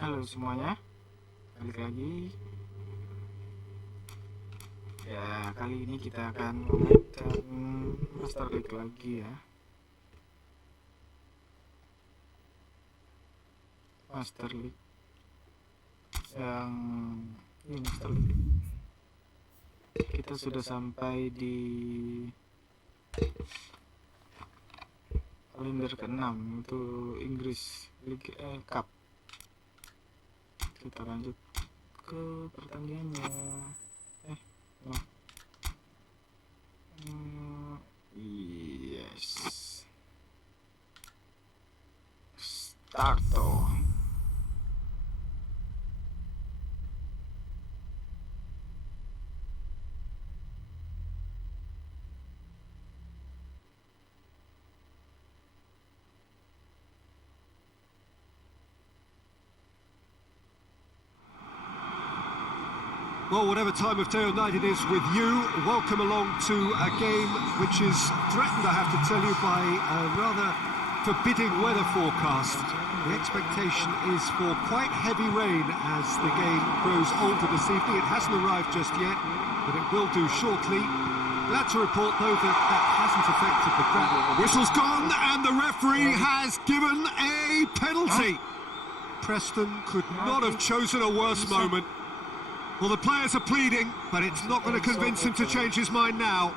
Halo semuanya, balik lagi. Ya, kali ini kita akan memainkan Master League lagi ya. Master League yang ini Master League. Kita sudah sampai di kalender ke-6, itu Inggris League Cup. Kita lanjut ke pertandingannya. Yes. Starto. Well, whatever time of day or night it is with you, welcome along to a game which is threatened, I have to tell you, by a rather forbidding weather forecast. The expectation is for quite heavy rain as the game grows older this evening. It hasn't arrived just yet, but it will do shortly. Glad to report, though, that hasn't affected the crowd. Whistle's gone, and the referee has given a penalty. Preston could not have chosen a worse moment. Well, the players are pleading, but it's not going to convince him to change his mind now.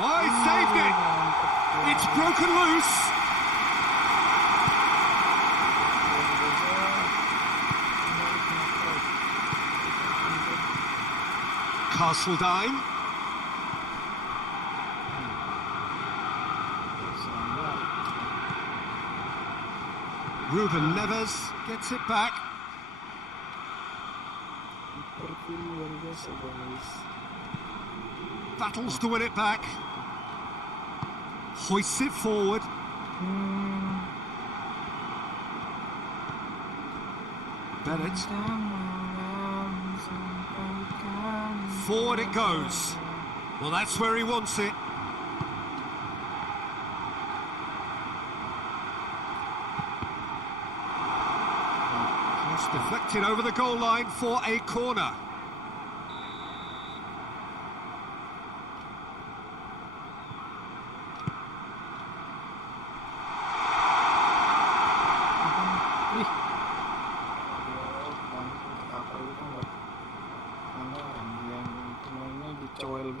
Oh, he saved it! It's broken loose! Castledine. Ruben Neves gets it back. Battles to win it back. Hoists it forward. Bennett. Forward it goes. Well, that's where he wants it. It's deflected over the goal line for a corner.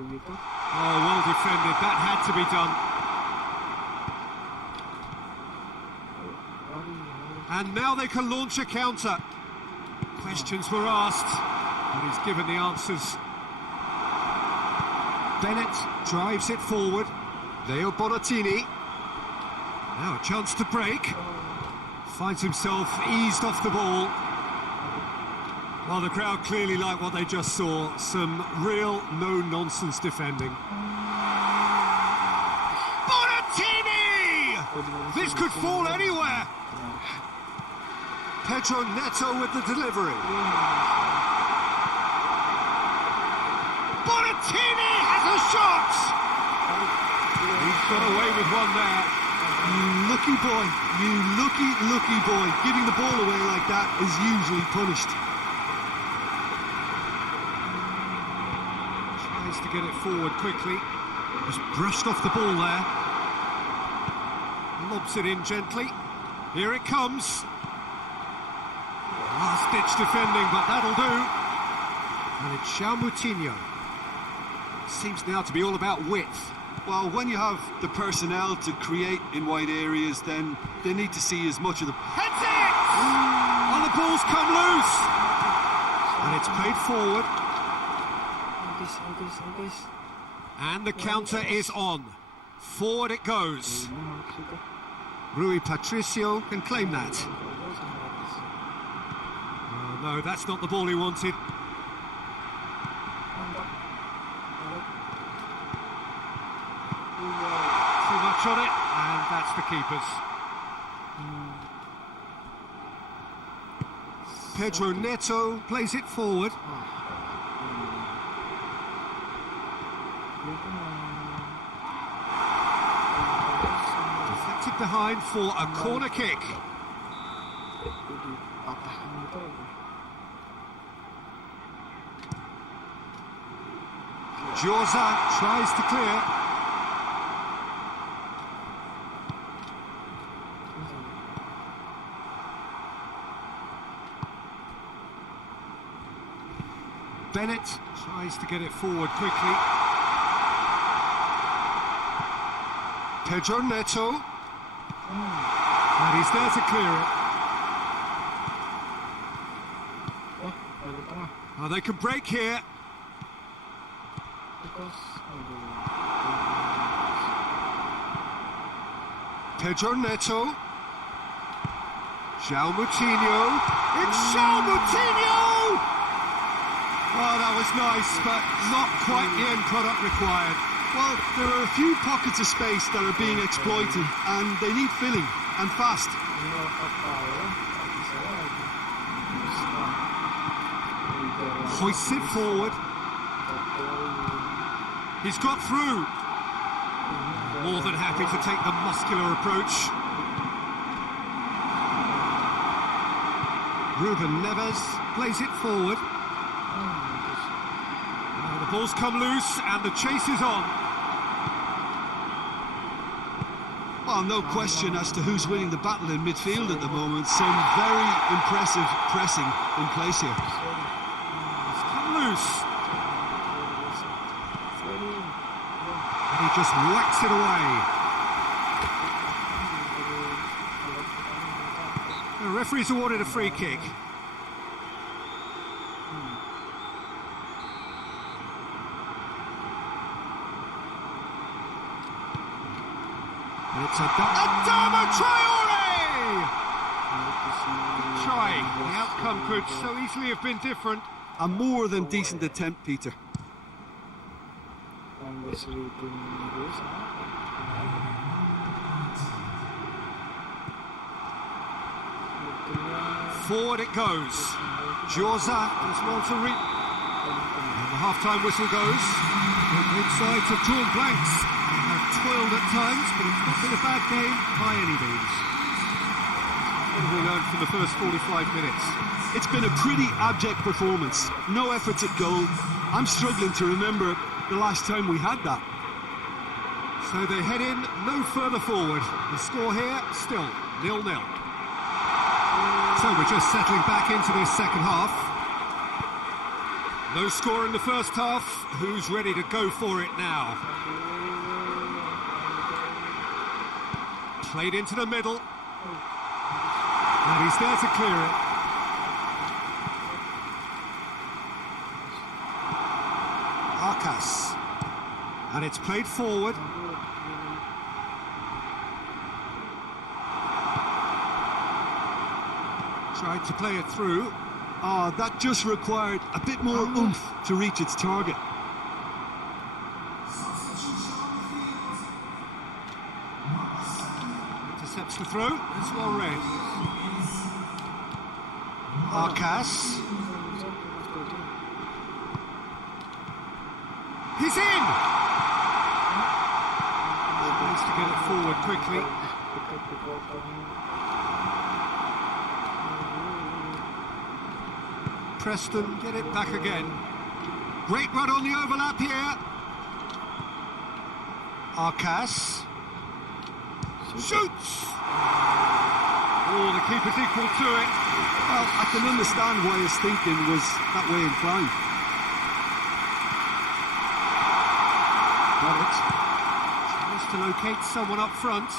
begitu. Oh, well defended. That had to be done. And now they can launch a counter. Questions were asked, but he's given the answers. Bennett drives it forward. Leo Bonatini. Now a chance to break. Finds himself eased off the ball. Well, the crowd clearly like what they just saw. Some real no-nonsense defending. Bonatini! This could fall anywhere. Pedro Neto with the delivery. Bonatini has a shot! He's got away with one there. You lucky boy, you lucky boy. Giving the ball away like that is usually punished. Tries to get it forward quickly. Just brushed off the ball there. Lobs it in gently. Here it comes. Last-ditch defending, but that'll do. And it's João Moutinho. Seems now to be all about width. Well, when you have the personnel to create in wide areas, then they need to see as much of the... Heads it! And the ball's come loose. And it's played forward. Guys. And the counter is on. Forward it goes. Rui Patricio can claim that. Oh, no, that's not the ball he wanted. Too much on it, and that's the keeper's. Pedro Neto plays it forward. Deflected behind for a corner kick. Jorza tries to clear. Bennett tries to get it forward quickly. Pedro Neto. And he's there to clear it. Oh, they can break here. Pedro Neto. João Moutinho. It's João Moutinho! Oh, that was nice, but not quite the end product required. Well, there are a few pockets of space that are being exploited, and they need filling, and fast. Hoists it forward. He's got through. More than happy to take the muscular approach. Ruben Neves plays it forward. Now the ball's come loose and the chase is on. Well, no question as to who's winning the battle in midfield at the moment. Some very impressive pressing in place here. It's come loose. And he just whacks it away. The referee's awarded a free kick. And it's Adama Traore! Try. The outcome could so easily have been different. A more than decent attempt, Peter. Forward it goes. Jorza does well to reach. And the half-time whistle goes. Both sides have drawn blanks. They have toiled at times, but it's not been a bad game by any means. What have we learned from the first 45 minutes? It's been a pretty abject performance. No efforts at goal. I'm struggling to remember the last time we had that. So they head in no further forward. The score here, still 0-0. So we're just settling back into this second half. No score in the first half. Who's ready to go for it now? Played into the middle. And he's there to clear it. Arcas. And it's played forward. Tried to play it through. Ah, that just required a bit more oomph to reach its target. Intercepts the throw. It's well read. Arcas. He's in! Needs to get it forward quickly. Preston get it back again. Great run on the overlap here. Arcas. Shoots! Oh, the keeper's equal to it. Well, I can understand why his thinking was that way inclined. Got it. Tries to locate someone up front.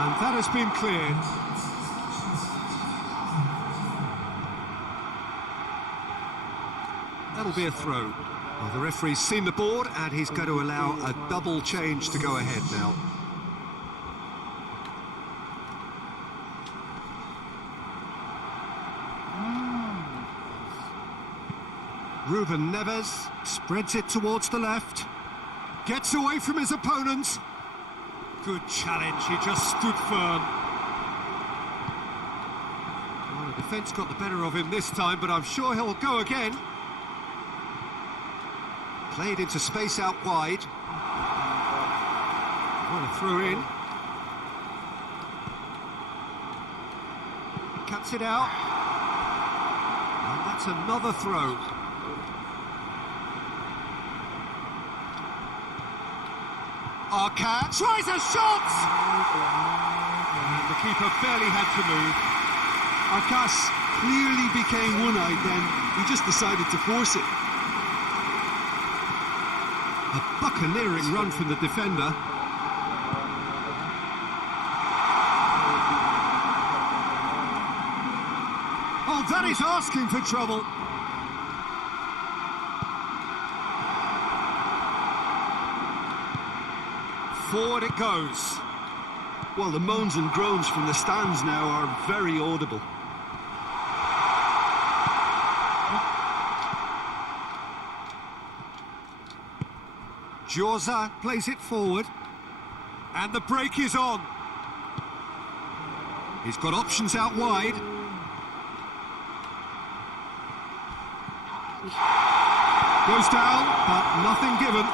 And that has been cleared. That'll be a throw. Well, the referee's seen the board and he's going to allow a double change to go ahead now. Ruben Neves spreads it towards the left. Gets away from his opponents. Good challenge, he just stood firm. Well, the defence got the better of him this time, but I'm sure he'll go again. Played into space out wide. What a throw in. Cuts it out. And that's another throw. Arcas tries a shot! And the keeper barely had to move. Arcas clearly became one-eyed then. He just decided to force it. A buccaneering run from the defender. Oh, that is asking for trouble. Forward it goes. Well, the moans and groans from the stands now are very audible. Jorza plays it forward. And the break is on. He's got options out wide. Goes down, but nothing given.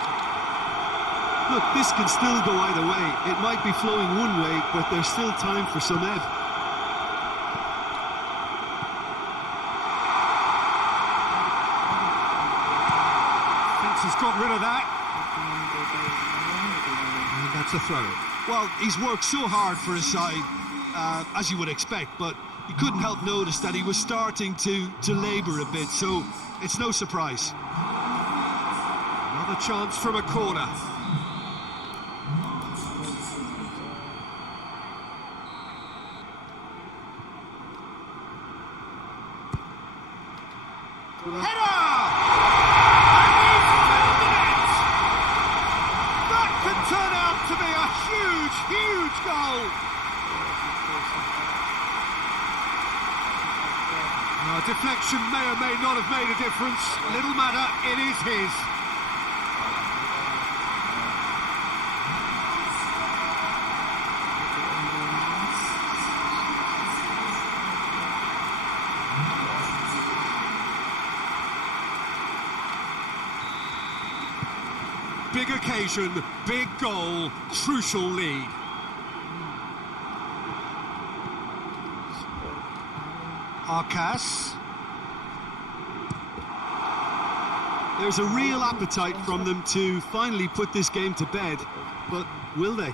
Look, this can still go either way. It might be flowing one way, but there's still time for some ebb. Fence has got rid of that. And that's a throw. Well, he's worked so hard for his side, as you would expect, but you couldn't help notice that he was starting to labour a bit, so it's no surprise. Another chance from a corner. Header! And he's filled the net! That could turn out to be a huge, huge goal! Now, deflection may or may not have made a difference. Little matter, it is his. Big occasion, big goal, crucial lead. Arcas. There's a real appetite from them to finally put this game to bed, but will they?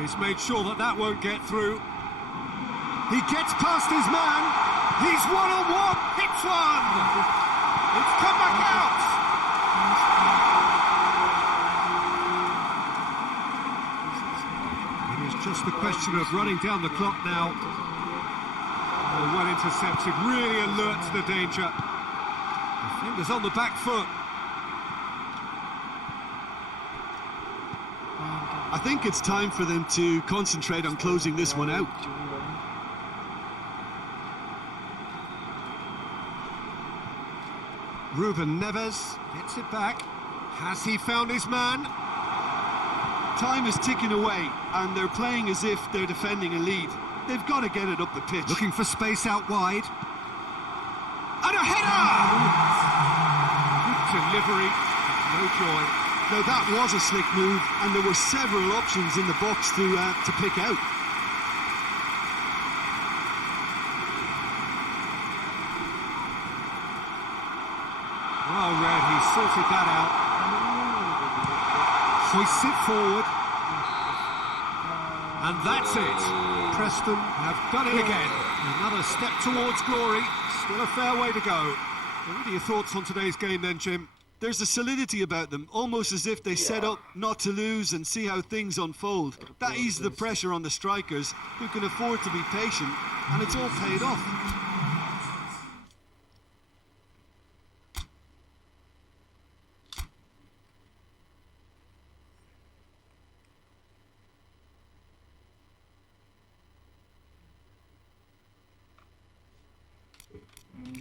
He's made sure that that won't get through. He gets past his man. He's one-on-one. Hits one. It's come back out. It is just the question of running down the clock now. Oh, well intercepted, really alert to the danger. Fingers on the back foot. I think it's time for them to concentrate on closing this one out. Ruben Neves gets it back. Has he found his man? Time is ticking away, and they're playing as if they're defending a lead. They've got to get it up the pitch. Looking for space out wide. And a header! Good delivery, no joy. Now that was a slick move, and there were several options in the box to pick out. Well read, he sorted that out. Hoists it forward. And that's it. Preston have done it again. Another step towards glory. Still a fair way to go. What are your thoughts on today's game then, Jim? There's a solidity about them, almost as if they set up not to lose and see how things unfold. That eases the pressure on the strikers, who can afford to be patient, and it's all paid off.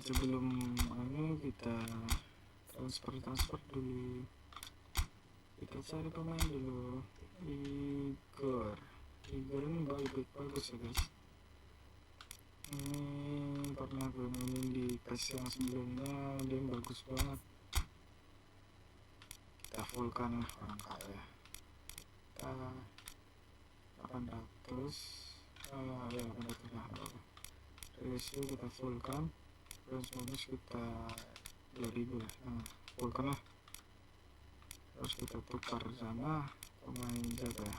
Sebelum kita transfer dulu, kita cari pemain dulu. Igor ini bagus ya guys. Ini pernah gue mainin di PES yang sebelumnya, dia bagus banget. Kita fullkan lah orang kaya. Kita 800 ya 800 lah. Ratio kita fullkan. Terus bonus kita 2000 lah, fullkan lah. Terus kita tukar sama pemain jaga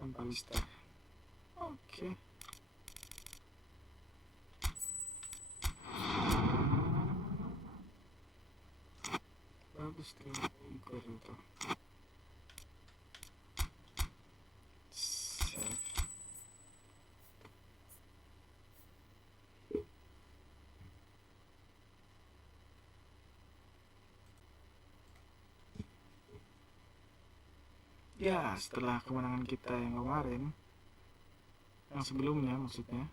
yang paling star. Oke. Bagus tuh Igor itu. Ya, setelah kemenangan kita yang kemarin, yang sebelumnya maksudnya,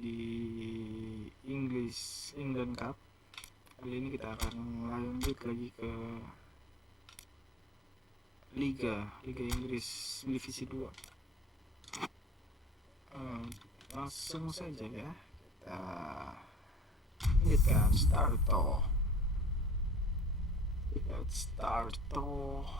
di England Cup, kali ini kita akan lanjut lagi ke Liga Inggris Divisi 2. Langsung saja ya, kita start toh. Let's start toh.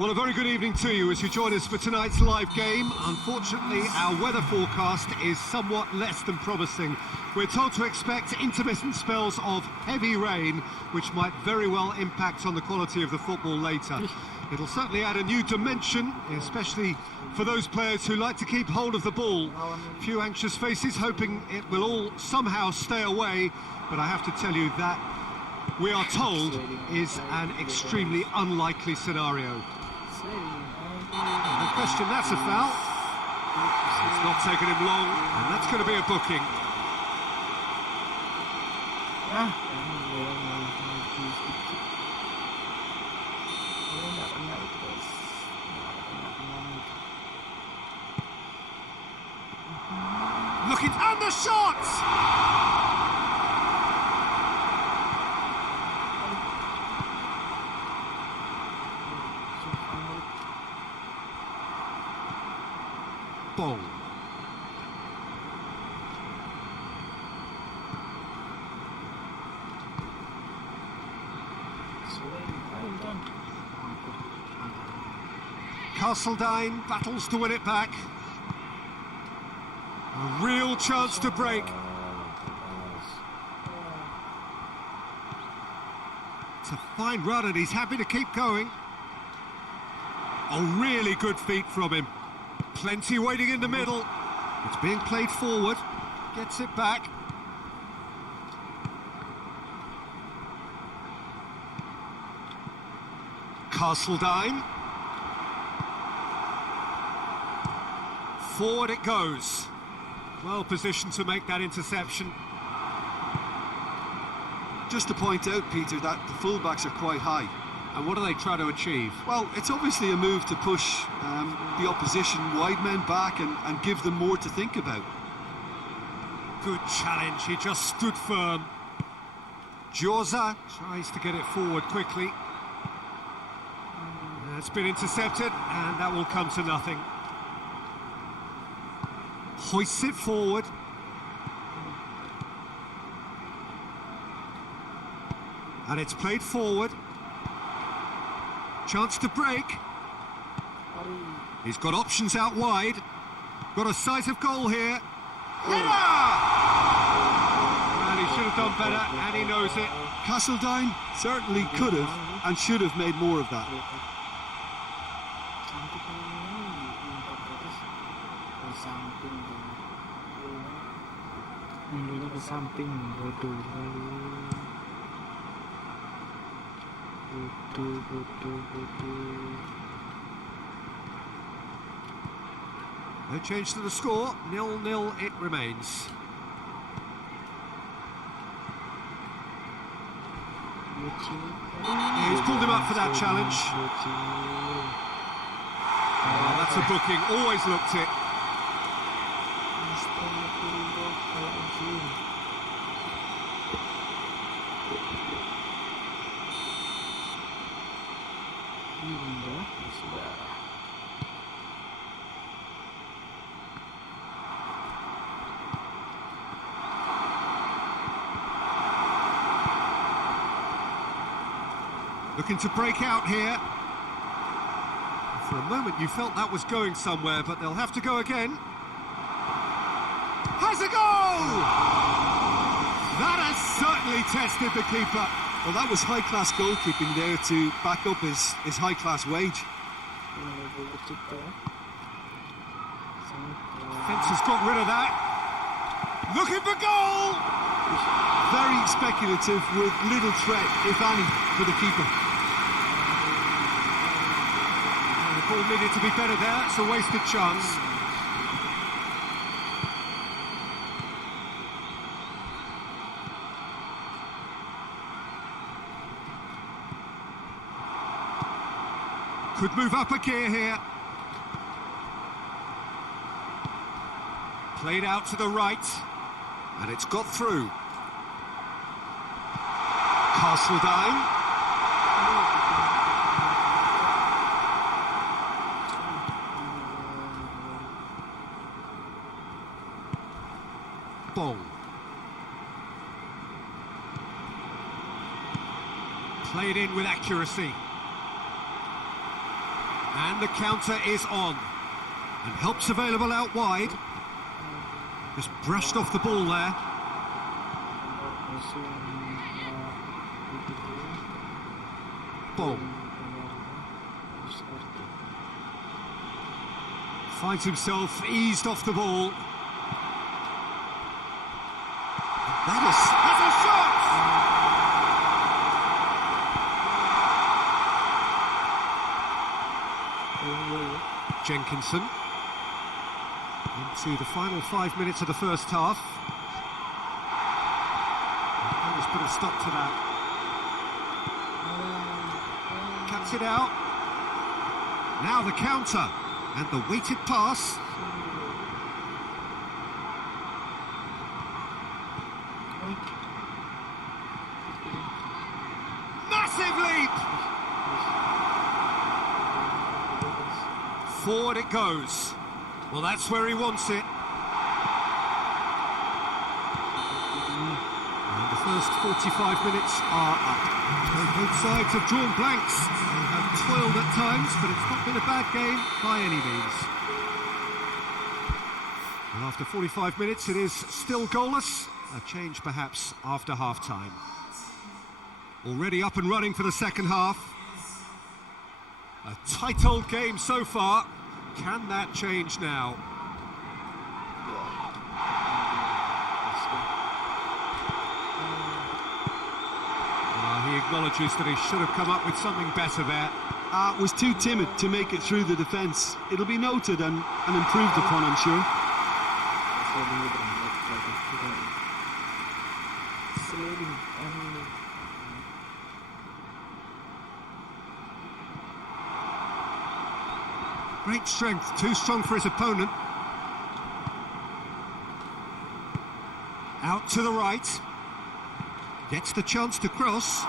Well, a very good evening to you as you join us for tonight's live game. Unfortunately, our weather forecast is somewhat less than promising. We're told to expect intermittent spells of heavy rain, which might very well impact on the quality of the football later. It'll certainly add a new dimension, especially for those players who like to keep hold of the ball. Few anxious faces hoping it will all somehow stay away, but I have to tell you that we are told is an extremely unlikely scenario. No question, that's a foul. It's not taken him long, and that's going to be a booking. Looking, and the shot! Ball. Castledine battles to win it back. A real chance to break. It's a fine run and he's happy to keep going. A really good feat from him. Plenty waiting in the middle. It's being played forward. Gets it back. Castledine. Forward it goes. Well positioned to make that interception. Just to point out, Peter, that the fullbacks are quite high. And what do they try to achieve? Well, it's obviously a move to push the opposition wide men back and give them more to think about. Good challenge, he just stood firm. Josa tries to get it forward quickly. It's been intercepted, and that will come to nothing. Hoists it forward. And it's played forward. Chance to break. He's got options out wide. Got a sight of goal here. Header! And he should have done better, and he knows it. Castledine certainly could have and should have made more of that. Ke samping, bodoh. No change to the score, 0-0 it remains. He's pulled him up for that challenge. Oh, that's a booking, always looked it. Looking to break out here. For a moment you felt that was going somewhere, but they'll have to go again. Has a goal! That has certainly tested the keeper. Well, that was high-class goalkeeping there to back up his high-class wage. Fence has got rid of that. Looking for goal! Very speculative with little threat, if any, for the keeper. The ball needed to be better there. It's a wasted chance. Could move up a gear here. Played out to the right. And it's got through. Castledine. Bong. Played in with accuracy. And the counter is on. And help's available out wide. Just brushed off the ball there. Bong. Finds himself eased off the ball. That's a shot! Jenkinson. Into the final 5 minutes of the first half. And he's put a stop to that. Cuts it out. Now the counter. And the weighted pass. Massive leap! Forward it goes. Well, that's where he wants it. And the first 45 minutes are up. And both sides have drawn blanks. They have toiled at times, but it's not been a bad game by any means. And after 45 minutes, it is still goalless. A change perhaps after half-time. Already up and running for the second half. A tight old game so far. Can that change now? He acknowledges that he should have come up with something better there. Was too timid to make it through the defence. It'll be noted and improved upon, I'm sure. Great strength, too strong for his opponent. Out to the right. Gets the chance to cross.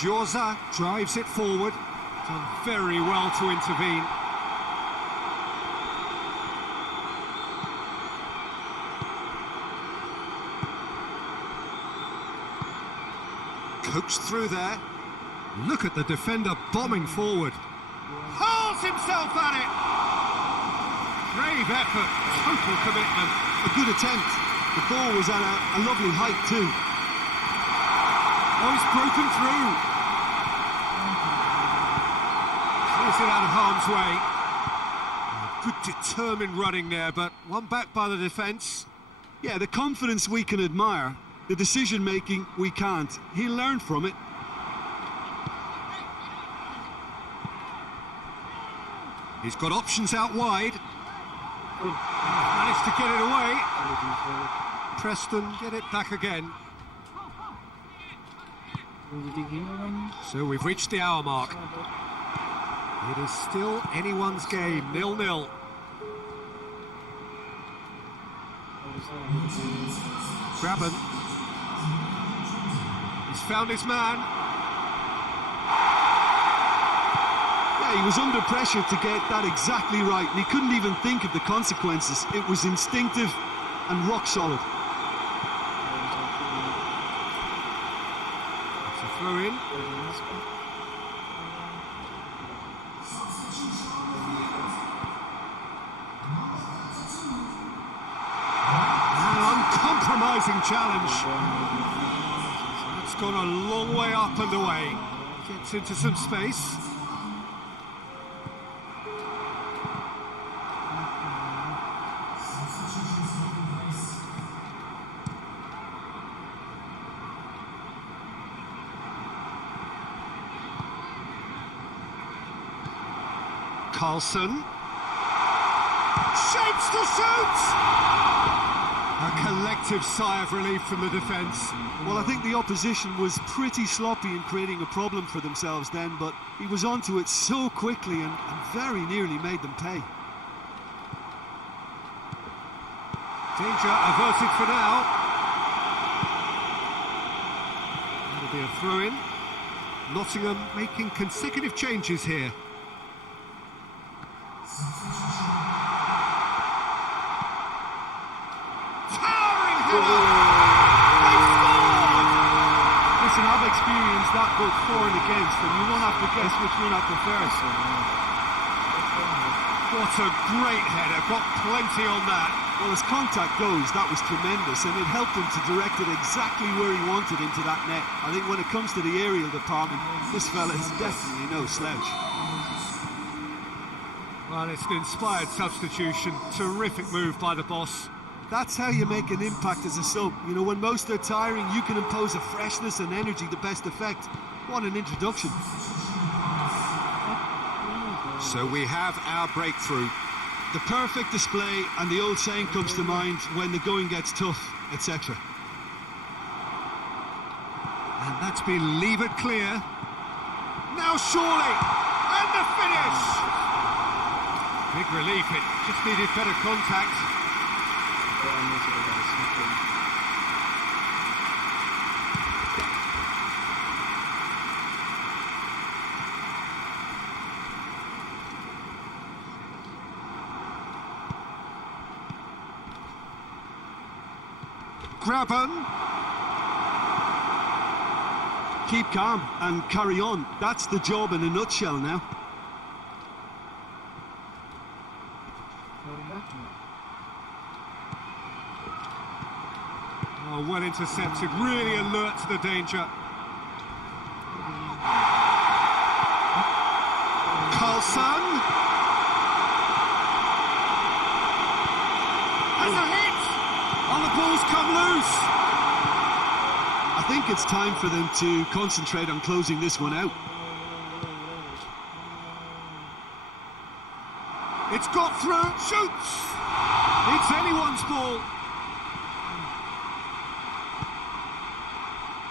Jorza drives it forward. Done very well to intervene. Coaxed through there. Look at the defender bombing forward. Hurls himself at it! Brave effort, total commitment. A good attempt. The ball was at a lovely height too. Oh, he's broken through. Clears it out of harm's way. Good determined running there, but one back by the defence. Yeah, the confidence we can admire. The decision making we can't. He'll learn from it. He's got options out wide. Managed to get it away. Preston get it back again. So we've reached the hour mark. It is still anyone's game, 0-0. Graben. He's found his man. Yeah, he was under pressure to get that exactly right, and he couldn't even think of the consequences. It was instinctive and rock solid. It's a throw in. An uncompromising challenge. That's gone a long way up and away. Gets into some space. Carlson. Shapes to shoot! A collective sigh of relief from the defence. Well, I think the opposition was pretty sloppy in creating a problem for themselves then, but he was onto it so quickly and very nearly made them pay. Danger averted for now. That'll be a throw-in. Nottingham making consecutive changes here. Towering header! They scored! Listen, I've experienced that both for and against, and you won't have to guess which one I prefer. What a great header, got plenty on that. Well, as contact goes, that was tremendous, and it helped him to direct it exactly where he wanted into that net. I think when it comes to the aerial department, this fella is definitely no slouch. Well, it's an inspired substitution. Terrific move by the boss. That's how you make an impact as a sub. You know, when most are tiring, you can impose a freshness and energy to best effect. What an introduction. So we have our breakthrough. The perfect display, and the old saying comes to mind, when the going gets tough, etc. And that's been levered clear. Now surely! And the finish! Big relief, it just needed better contact. Graben. Keep calm and carry on. That's the job in a nutshell now. Oh, well intercepted, really alert to the danger. Carlson has a hit, and the ball's come loose. I think it's time for them to concentrate on closing this one out. It's got through, shoots. It's anyone's ball.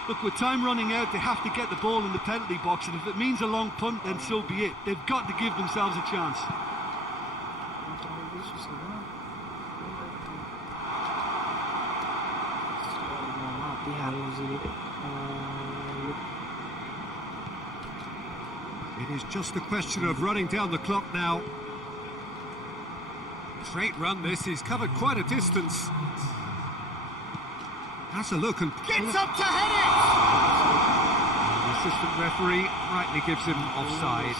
Look, with time running out, they have to get the ball in the penalty box, and if it means a long punt, then so be it. They've got to give themselves a chance. It is just a question of running down the clock now. Great run this, he's covered quite a distance. Has a look and gets up to head it! The assistant referee rightly gives him offside.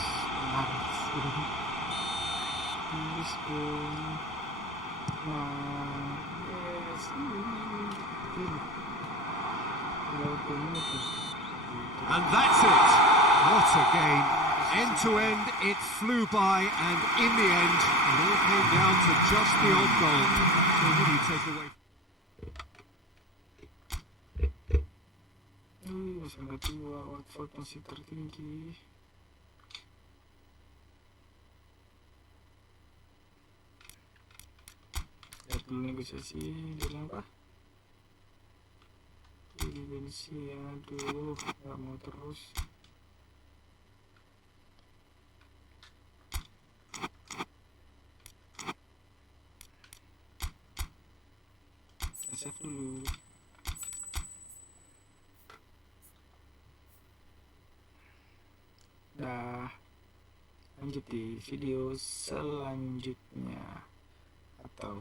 And that's it! What a game! End to end, it flew by, and in the end, it all came down to just the odd goal. So what do you take away? Masih dua, Watford masih tertinggi. Lihat dulu negosiasi bilang apa? Ini bensin, aduh, nggak mau terus. Save dulu. Dah, lanjut di video selanjutnya atau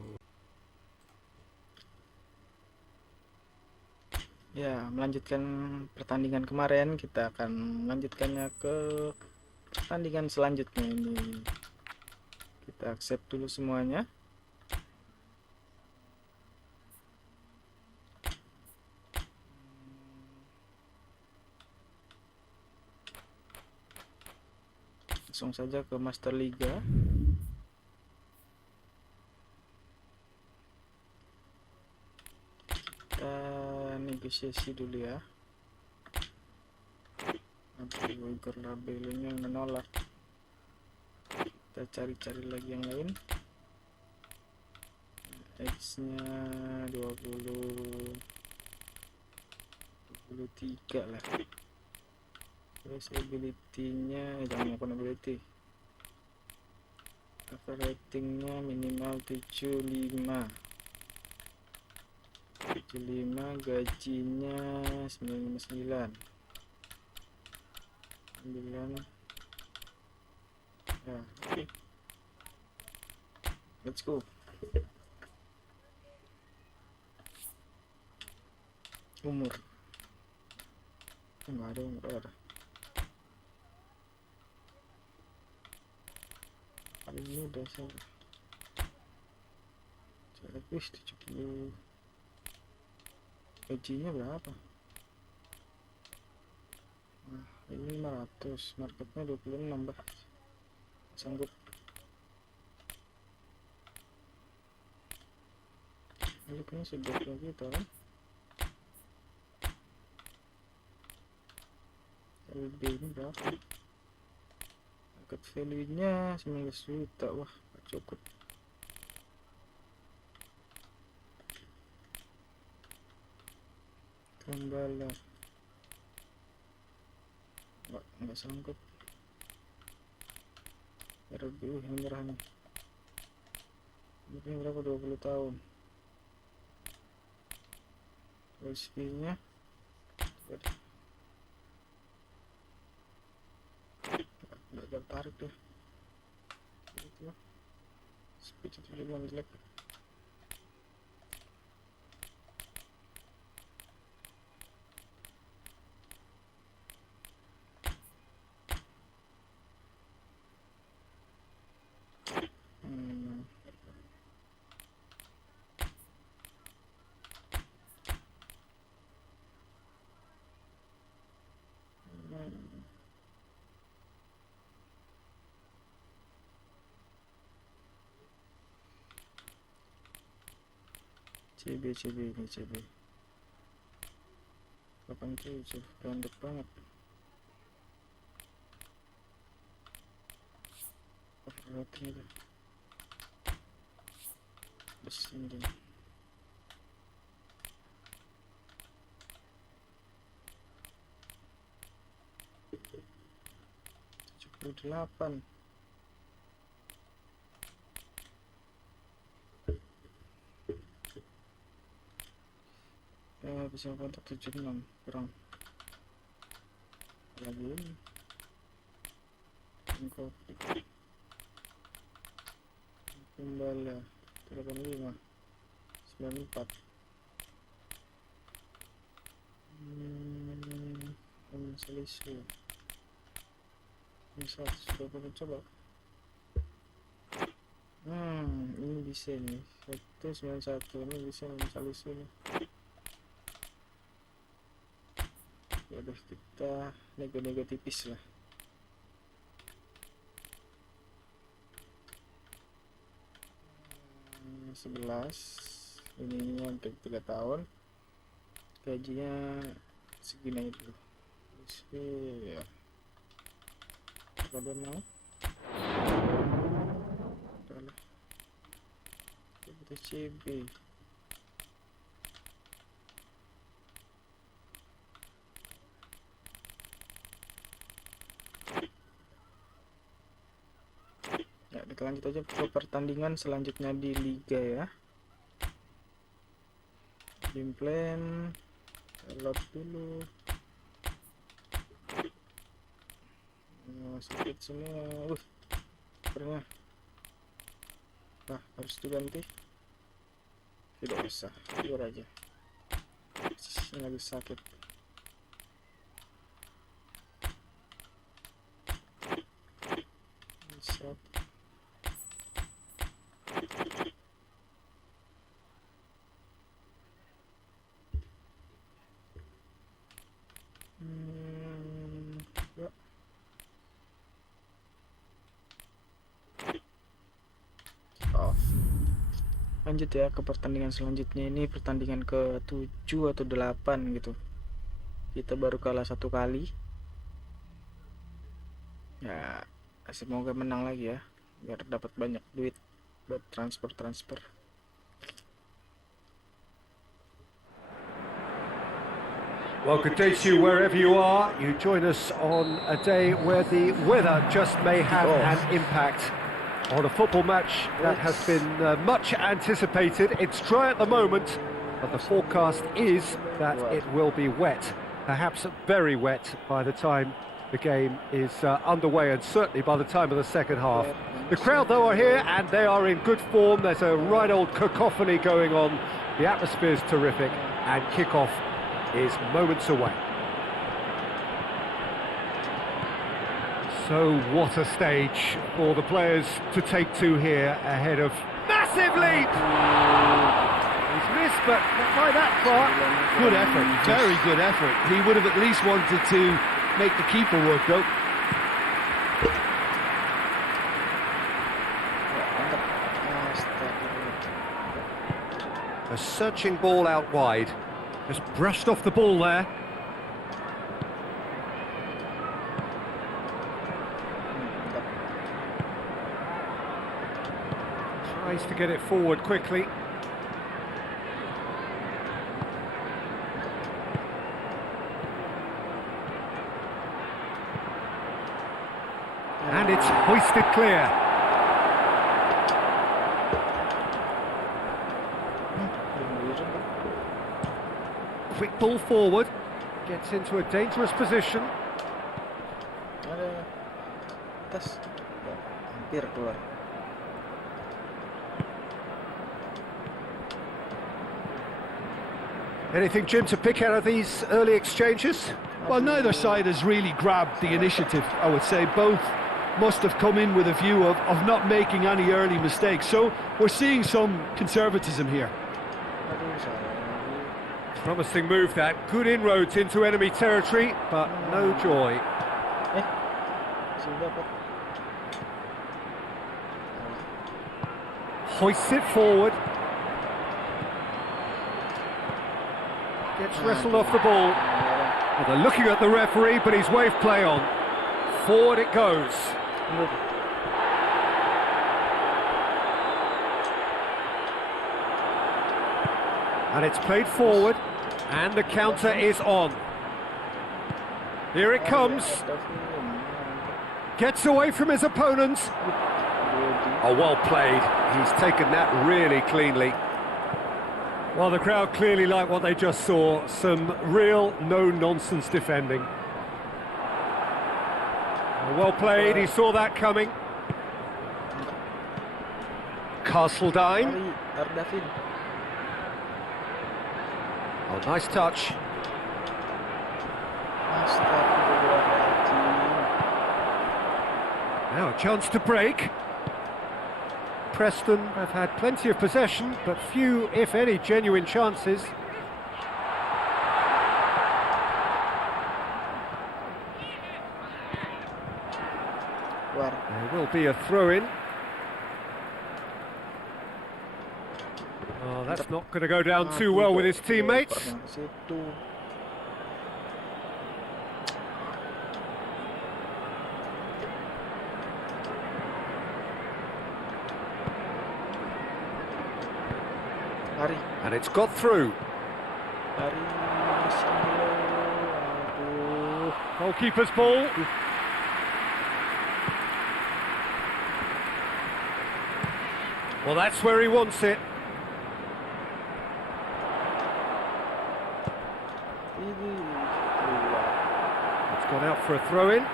ya melanjutkan pertandingan kemarin. Kita akan melanjutkannya ke pertandingan selanjutnya. Ini kita accept dulu semuanya. Langsung saja ke Master Liga. Kita negosiasi dulu ya. Aduh, labelnya menolak. Kita cari-cari lagi yang lain. X nya 23 lah. Terus ability-nya jangan lupa ability. Ratingnya minimal 75. Gajinya 99. 9. Ya, oke. Let's go. Umur. Enggak ada umur ada. Ini udah saya habis 70. Gajinya berapa? Nah, ini 500, marketnya 26 bah. Sanggup. Ini kayaknya sudah gitu kan? LB ini berapa? Market value nya 19 juta. Wah, gak cukup. Gembala nggak sanggup. RB ini murah nih. Ini berapa? 20 tahun. USP nya nggak tertarik deh. Itu speed itu juga jelek. CB ini CB 87 pendek banget. Overrating itu besar. 78. Bisa kontak 76 kurang lagi ini kembali 85 94 selisih 100 coba. Ini bisa nih 191 ini bisa selisih nih. Udah kita nego-nego tipis lah. Hmm, 11 ini untuk 3 tahun gajinya segini itu ya. Kalau mau udah kita CB ya. Kita lanjut aja ke pertandingan selanjutnya di liga ya. Game plan load dulu. Sakit semua. Pernah harus diganti. Tidak usah, keluar aja. Ini lagi sakit. Siap. Lanjut ya ke pertandingan selanjutnya. Ini pertandingan ke 7 atau 8 gitu. Kita baru kalah 1 kali ya, semoga menang lagi ya biar dapat banyak duit buat transfer. Well, good day to you wherever you are. You join us on a day where the weather just may have an impact on a football match that has been much anticipated. It's dry at the moment, but the forecast is that it will be wet, perhaps very wet by the time the game is underway, and certainly by the time of the second half. The crowd, though, are here and they are in good form. There's a right old cacophony going on. The atmosphere is terrific, and kick-off is moments away. So what a stage for the players to take to here ahead of massive lead. He's missed, but not by that far. Good effort, very good effort. He would have at least wanted to make the keeper work though. A searching ball out wide. Just brushed off the ball there. Tries to get it forward quickly. And it's hoisted clear. Quick ball forward. Gets into a dangerous position. Ada atas hampir keluar. Anything, Jim, to pick out of these early exchanges? Well, neither side has really grabbed the initiative, I would say. Both must have come in with a view of not making any early mistakes. So we're seeing some conservatism here. Promising move that. Good inroads into enemy territory, but no joy. Hoists it forward. Gets wrestled off the ball. Well, they're looking at the referee, but he's waved play on. Forward it goes. And it's played forward, and the counter is on. Here it comes. Gets away from his opponents. Oh, well played. He's taken that really cleanly. Well, the crowd clearly like what they just saw. Some real no-nonsense defending. Well played, he saw that coming. Castledine. Oh, nice touch. Now a chance to break. Preston have had plenty of possession, but few, if any, genuine chances. There will be a throw-in. Oh, that's not going to go down too well with his teammates. And it's got through. Goalkeeper's ball. Well, that's where he wants it. It's gone out for a throw-in.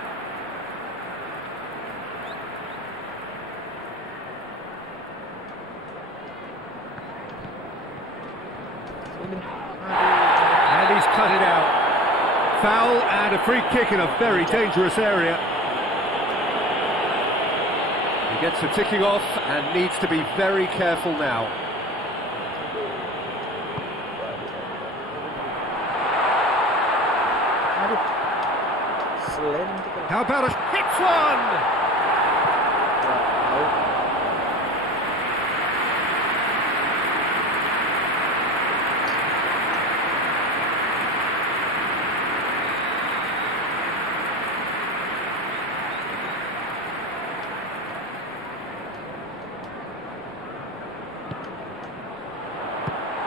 And he's cut it out. Foul and a free kick in a very dangerous area. He gets the ticking off and needs to be very careful now. How about a hits one?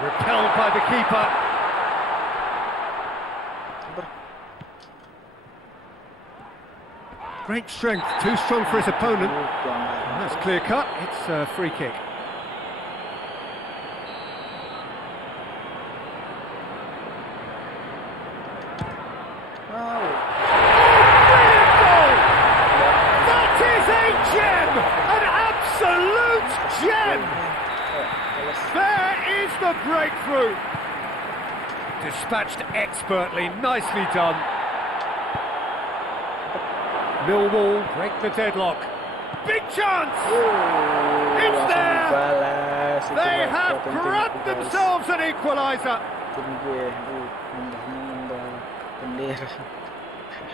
Repelled by the keeper. Great strength, too strong for his opponent. And that's clear cut, it's a free kick. Brilliant goal! That is a gem! An absolute gem! There is the breakthrough. Dispatched expertly, nicely done. Millwall break the deadlock. Big chance! It's there! They have grabbed themselves an equaliser.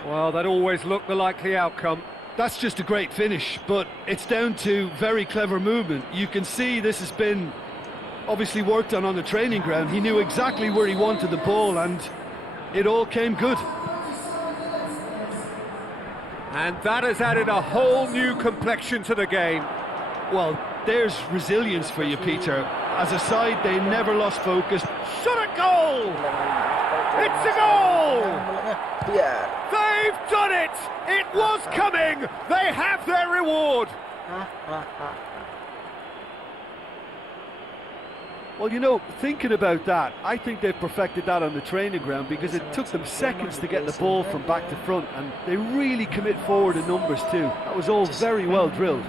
Well, that always looked the likely outcome. That's just a great finish, but it's down to very clever movement. You can see this has been obviously worked on the training ground. He knew exactly where he wanted the ball and it all came good. And that has added a whole new complexion to the game. Well, there's resilience for you, Peter. As a side, they never lost focus. Shot a goal! It's a goal! They've done it! It was coming! They have their reward! Well, you know, thinking about that, I think they've perfected that on the training ground because it took them seconds to get the ball from back to front and they really commit forward in numbers too. That was all very well drilled.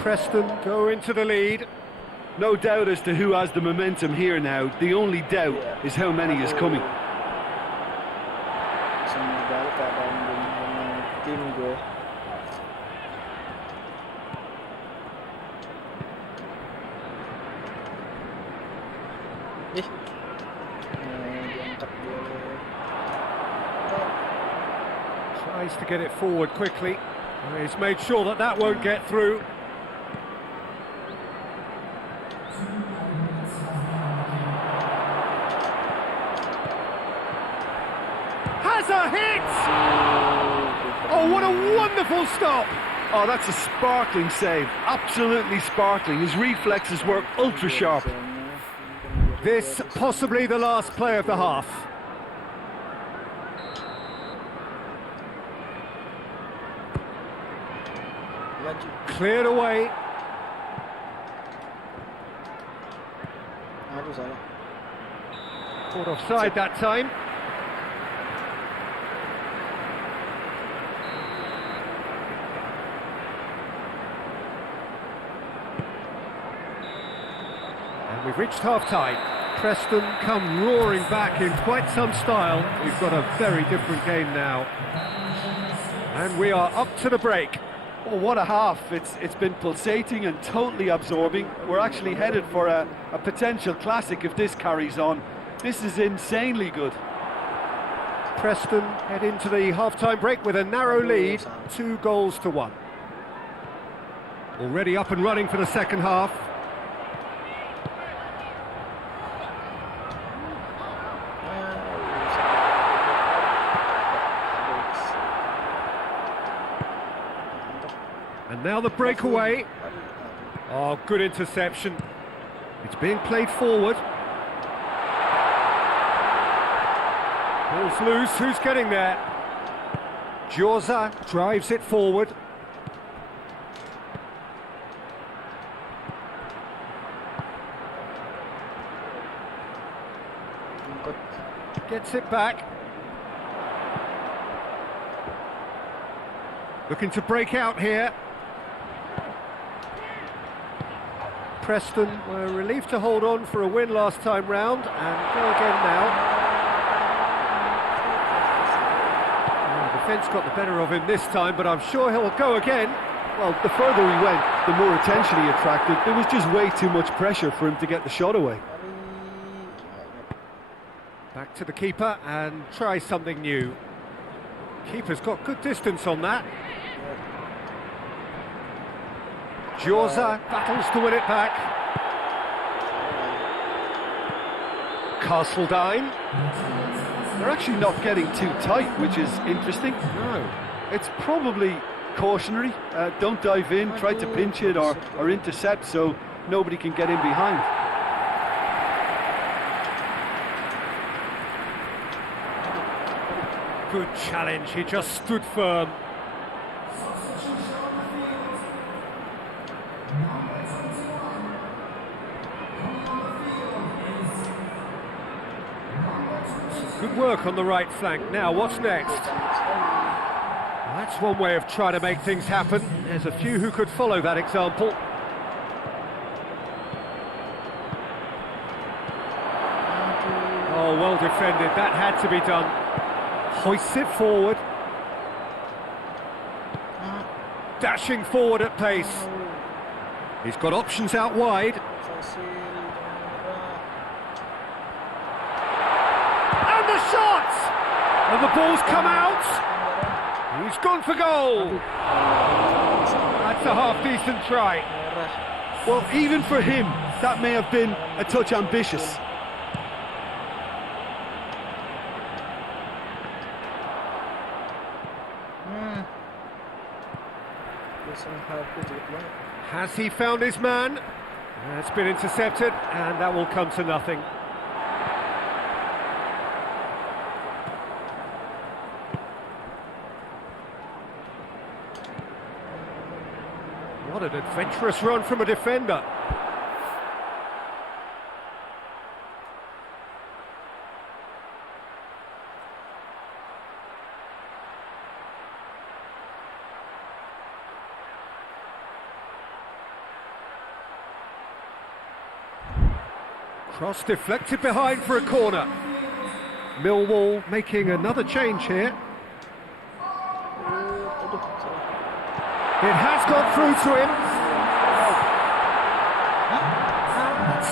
Preston go into the lead. No doubt as to who has the momentum here now. The only doubt is how many is coming. Tries to get it forward quickly. He's made sure that that won't get through. has a hit! Oh, what a wonderful stop! Oh, that's a sparkling save. Absolutely sparkling. His reflexes were ultra sharp. This possibly the last play of the half. Laju. Cleared away. Aduh, salah. Caught offside that time. And we've reached half-time. Preston come roaring back in quite some style. We've got a very different game now. And we are up to the break. Oh, what a half. It's been pulsating and totally absorbing. We're actually headed for a potential classic if this carries on. This is insanely good. Preston head into the half-time break with a narrow lead, 2-1. Already up and running for the second half. And now the breakaway. Oh, good interception. It's being played forward. Ball's loose, who's getting there? Jorza drives it forward. Gets it back. Looking to break out here. Preston were relieved to hold on for a win last time round and go again now. The defence got the better of him this time, but I'm sure he'll go again. Well, the further he went, the more attention he attracted. There was just way too much pressure for him to get the shot away. Back to the keeper and try something new. Keeper's got good distance on that. Jorza battles to win it back. Castledine. They're actually not getting too tight, which is interesting. No. It's probably cautionary. Don't dive in, try to pinch it or intercept so nobody can get in behind. Good challenge, he just stood firm. Good work on the right flank. Now, what's next? That's one way of trying to make things happen. There's a few who could follow that example. Oh, well defended. That had to be done. Hoists it forward. Dashing forward at pace. He's got options out wide. And the shot! And the ball's come out. He's gone for goal. That's a half-decent try. Well, even for him, that may have been a touch ambitious. Has he found his man? It's been intercepted, and that will come to nothing. What an adventurous run from a defender. Cross deflected behind for a corner. Millwall making another change here. It has got through to him.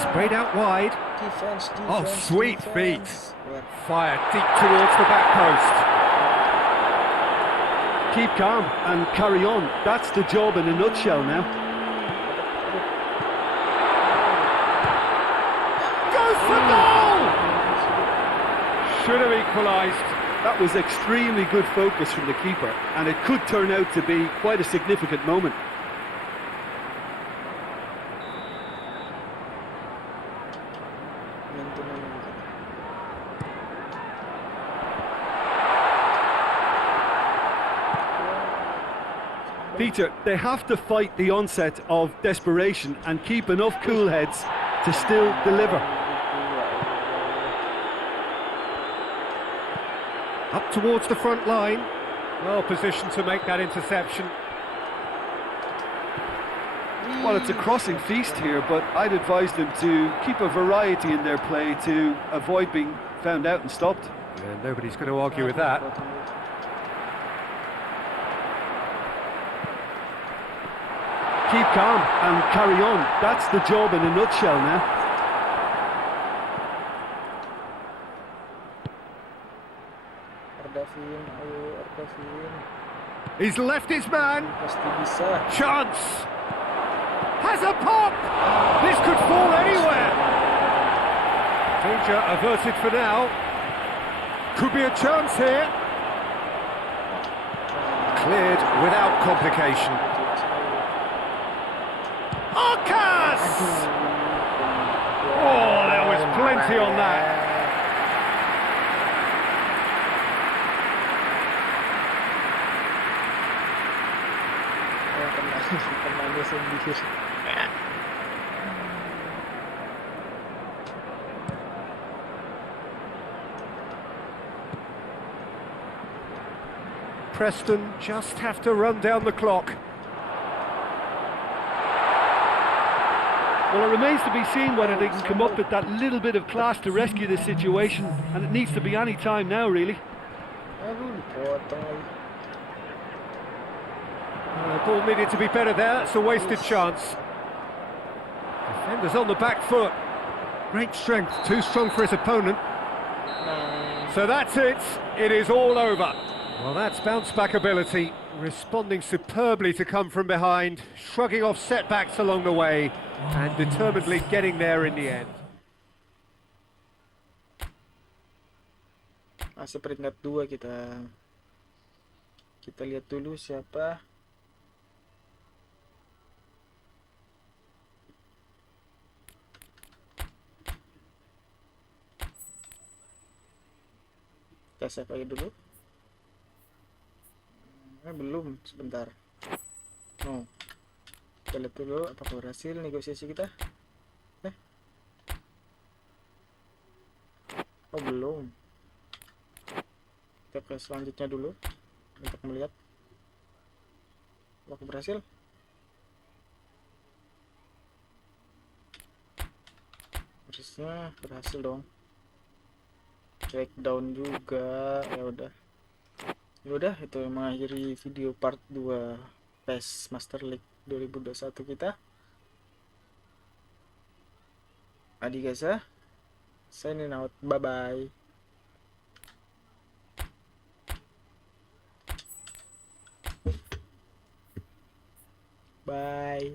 Sprayed out wide. Oh, sweet feet. Fired deep towards the back post. Keep calm and carry on. That's the job in a nutshell now. Goes for goal! Should have equalised. That was extremely good focus from the keeper, and it could turn out to be quite a significant moment. Mentu naman kita. Peter, they have to fight the onset of desperation and keep enough cool heads to still deliver. Up towards the front line. Well positioned to make that interception. Well, it's a crossing feast here, but I'd advise them to keep a variety in their play to avoid being found out and stopped. Yeah, nobody's going to argue with that. Keep calm and carry on. That's the job in a nutshell now. Ardafin, ayo Ardafin. He's left his man. Pasti bisa. Chance. Has a pop. This could fall anywhere. Danger averted for now. Could be a chance here. Cleared without complication. Arcas! Oh, there was plenty on that. Kemana sendiri. Preston just have to run down the clock. Well, it remains to be seen whether they can come up with that little bit of class to rescue this situation, and it needs to be any time now, really. Aduh, dipotong lagi. Ball needed to be better there, it's a wasted chance. Defenders on the back foot. Great strength, too strong for his opponent. So that's it, it is all over. Well, that's bounce back ability, responding superbly to come from behind, shrugging off setbacks along the way, and determinedly getting there in the end. Masih peringkat 2 kita. Kita lihat dulu siapa. Kita save aja dulu. Belum, sebentar. Oh. Kita lihat dulu apakah berhasil negosiasi kita. Oh, belum. Kita ke selanjutnya dulu untuk melihat apakah berhasil. Harusnya berhasil dong. Breakdown juga. Ya udah itu mengakhiri video part 2 PES Master League 2021 kita. Adi guys ya. Signing out. Bye bye. Bye.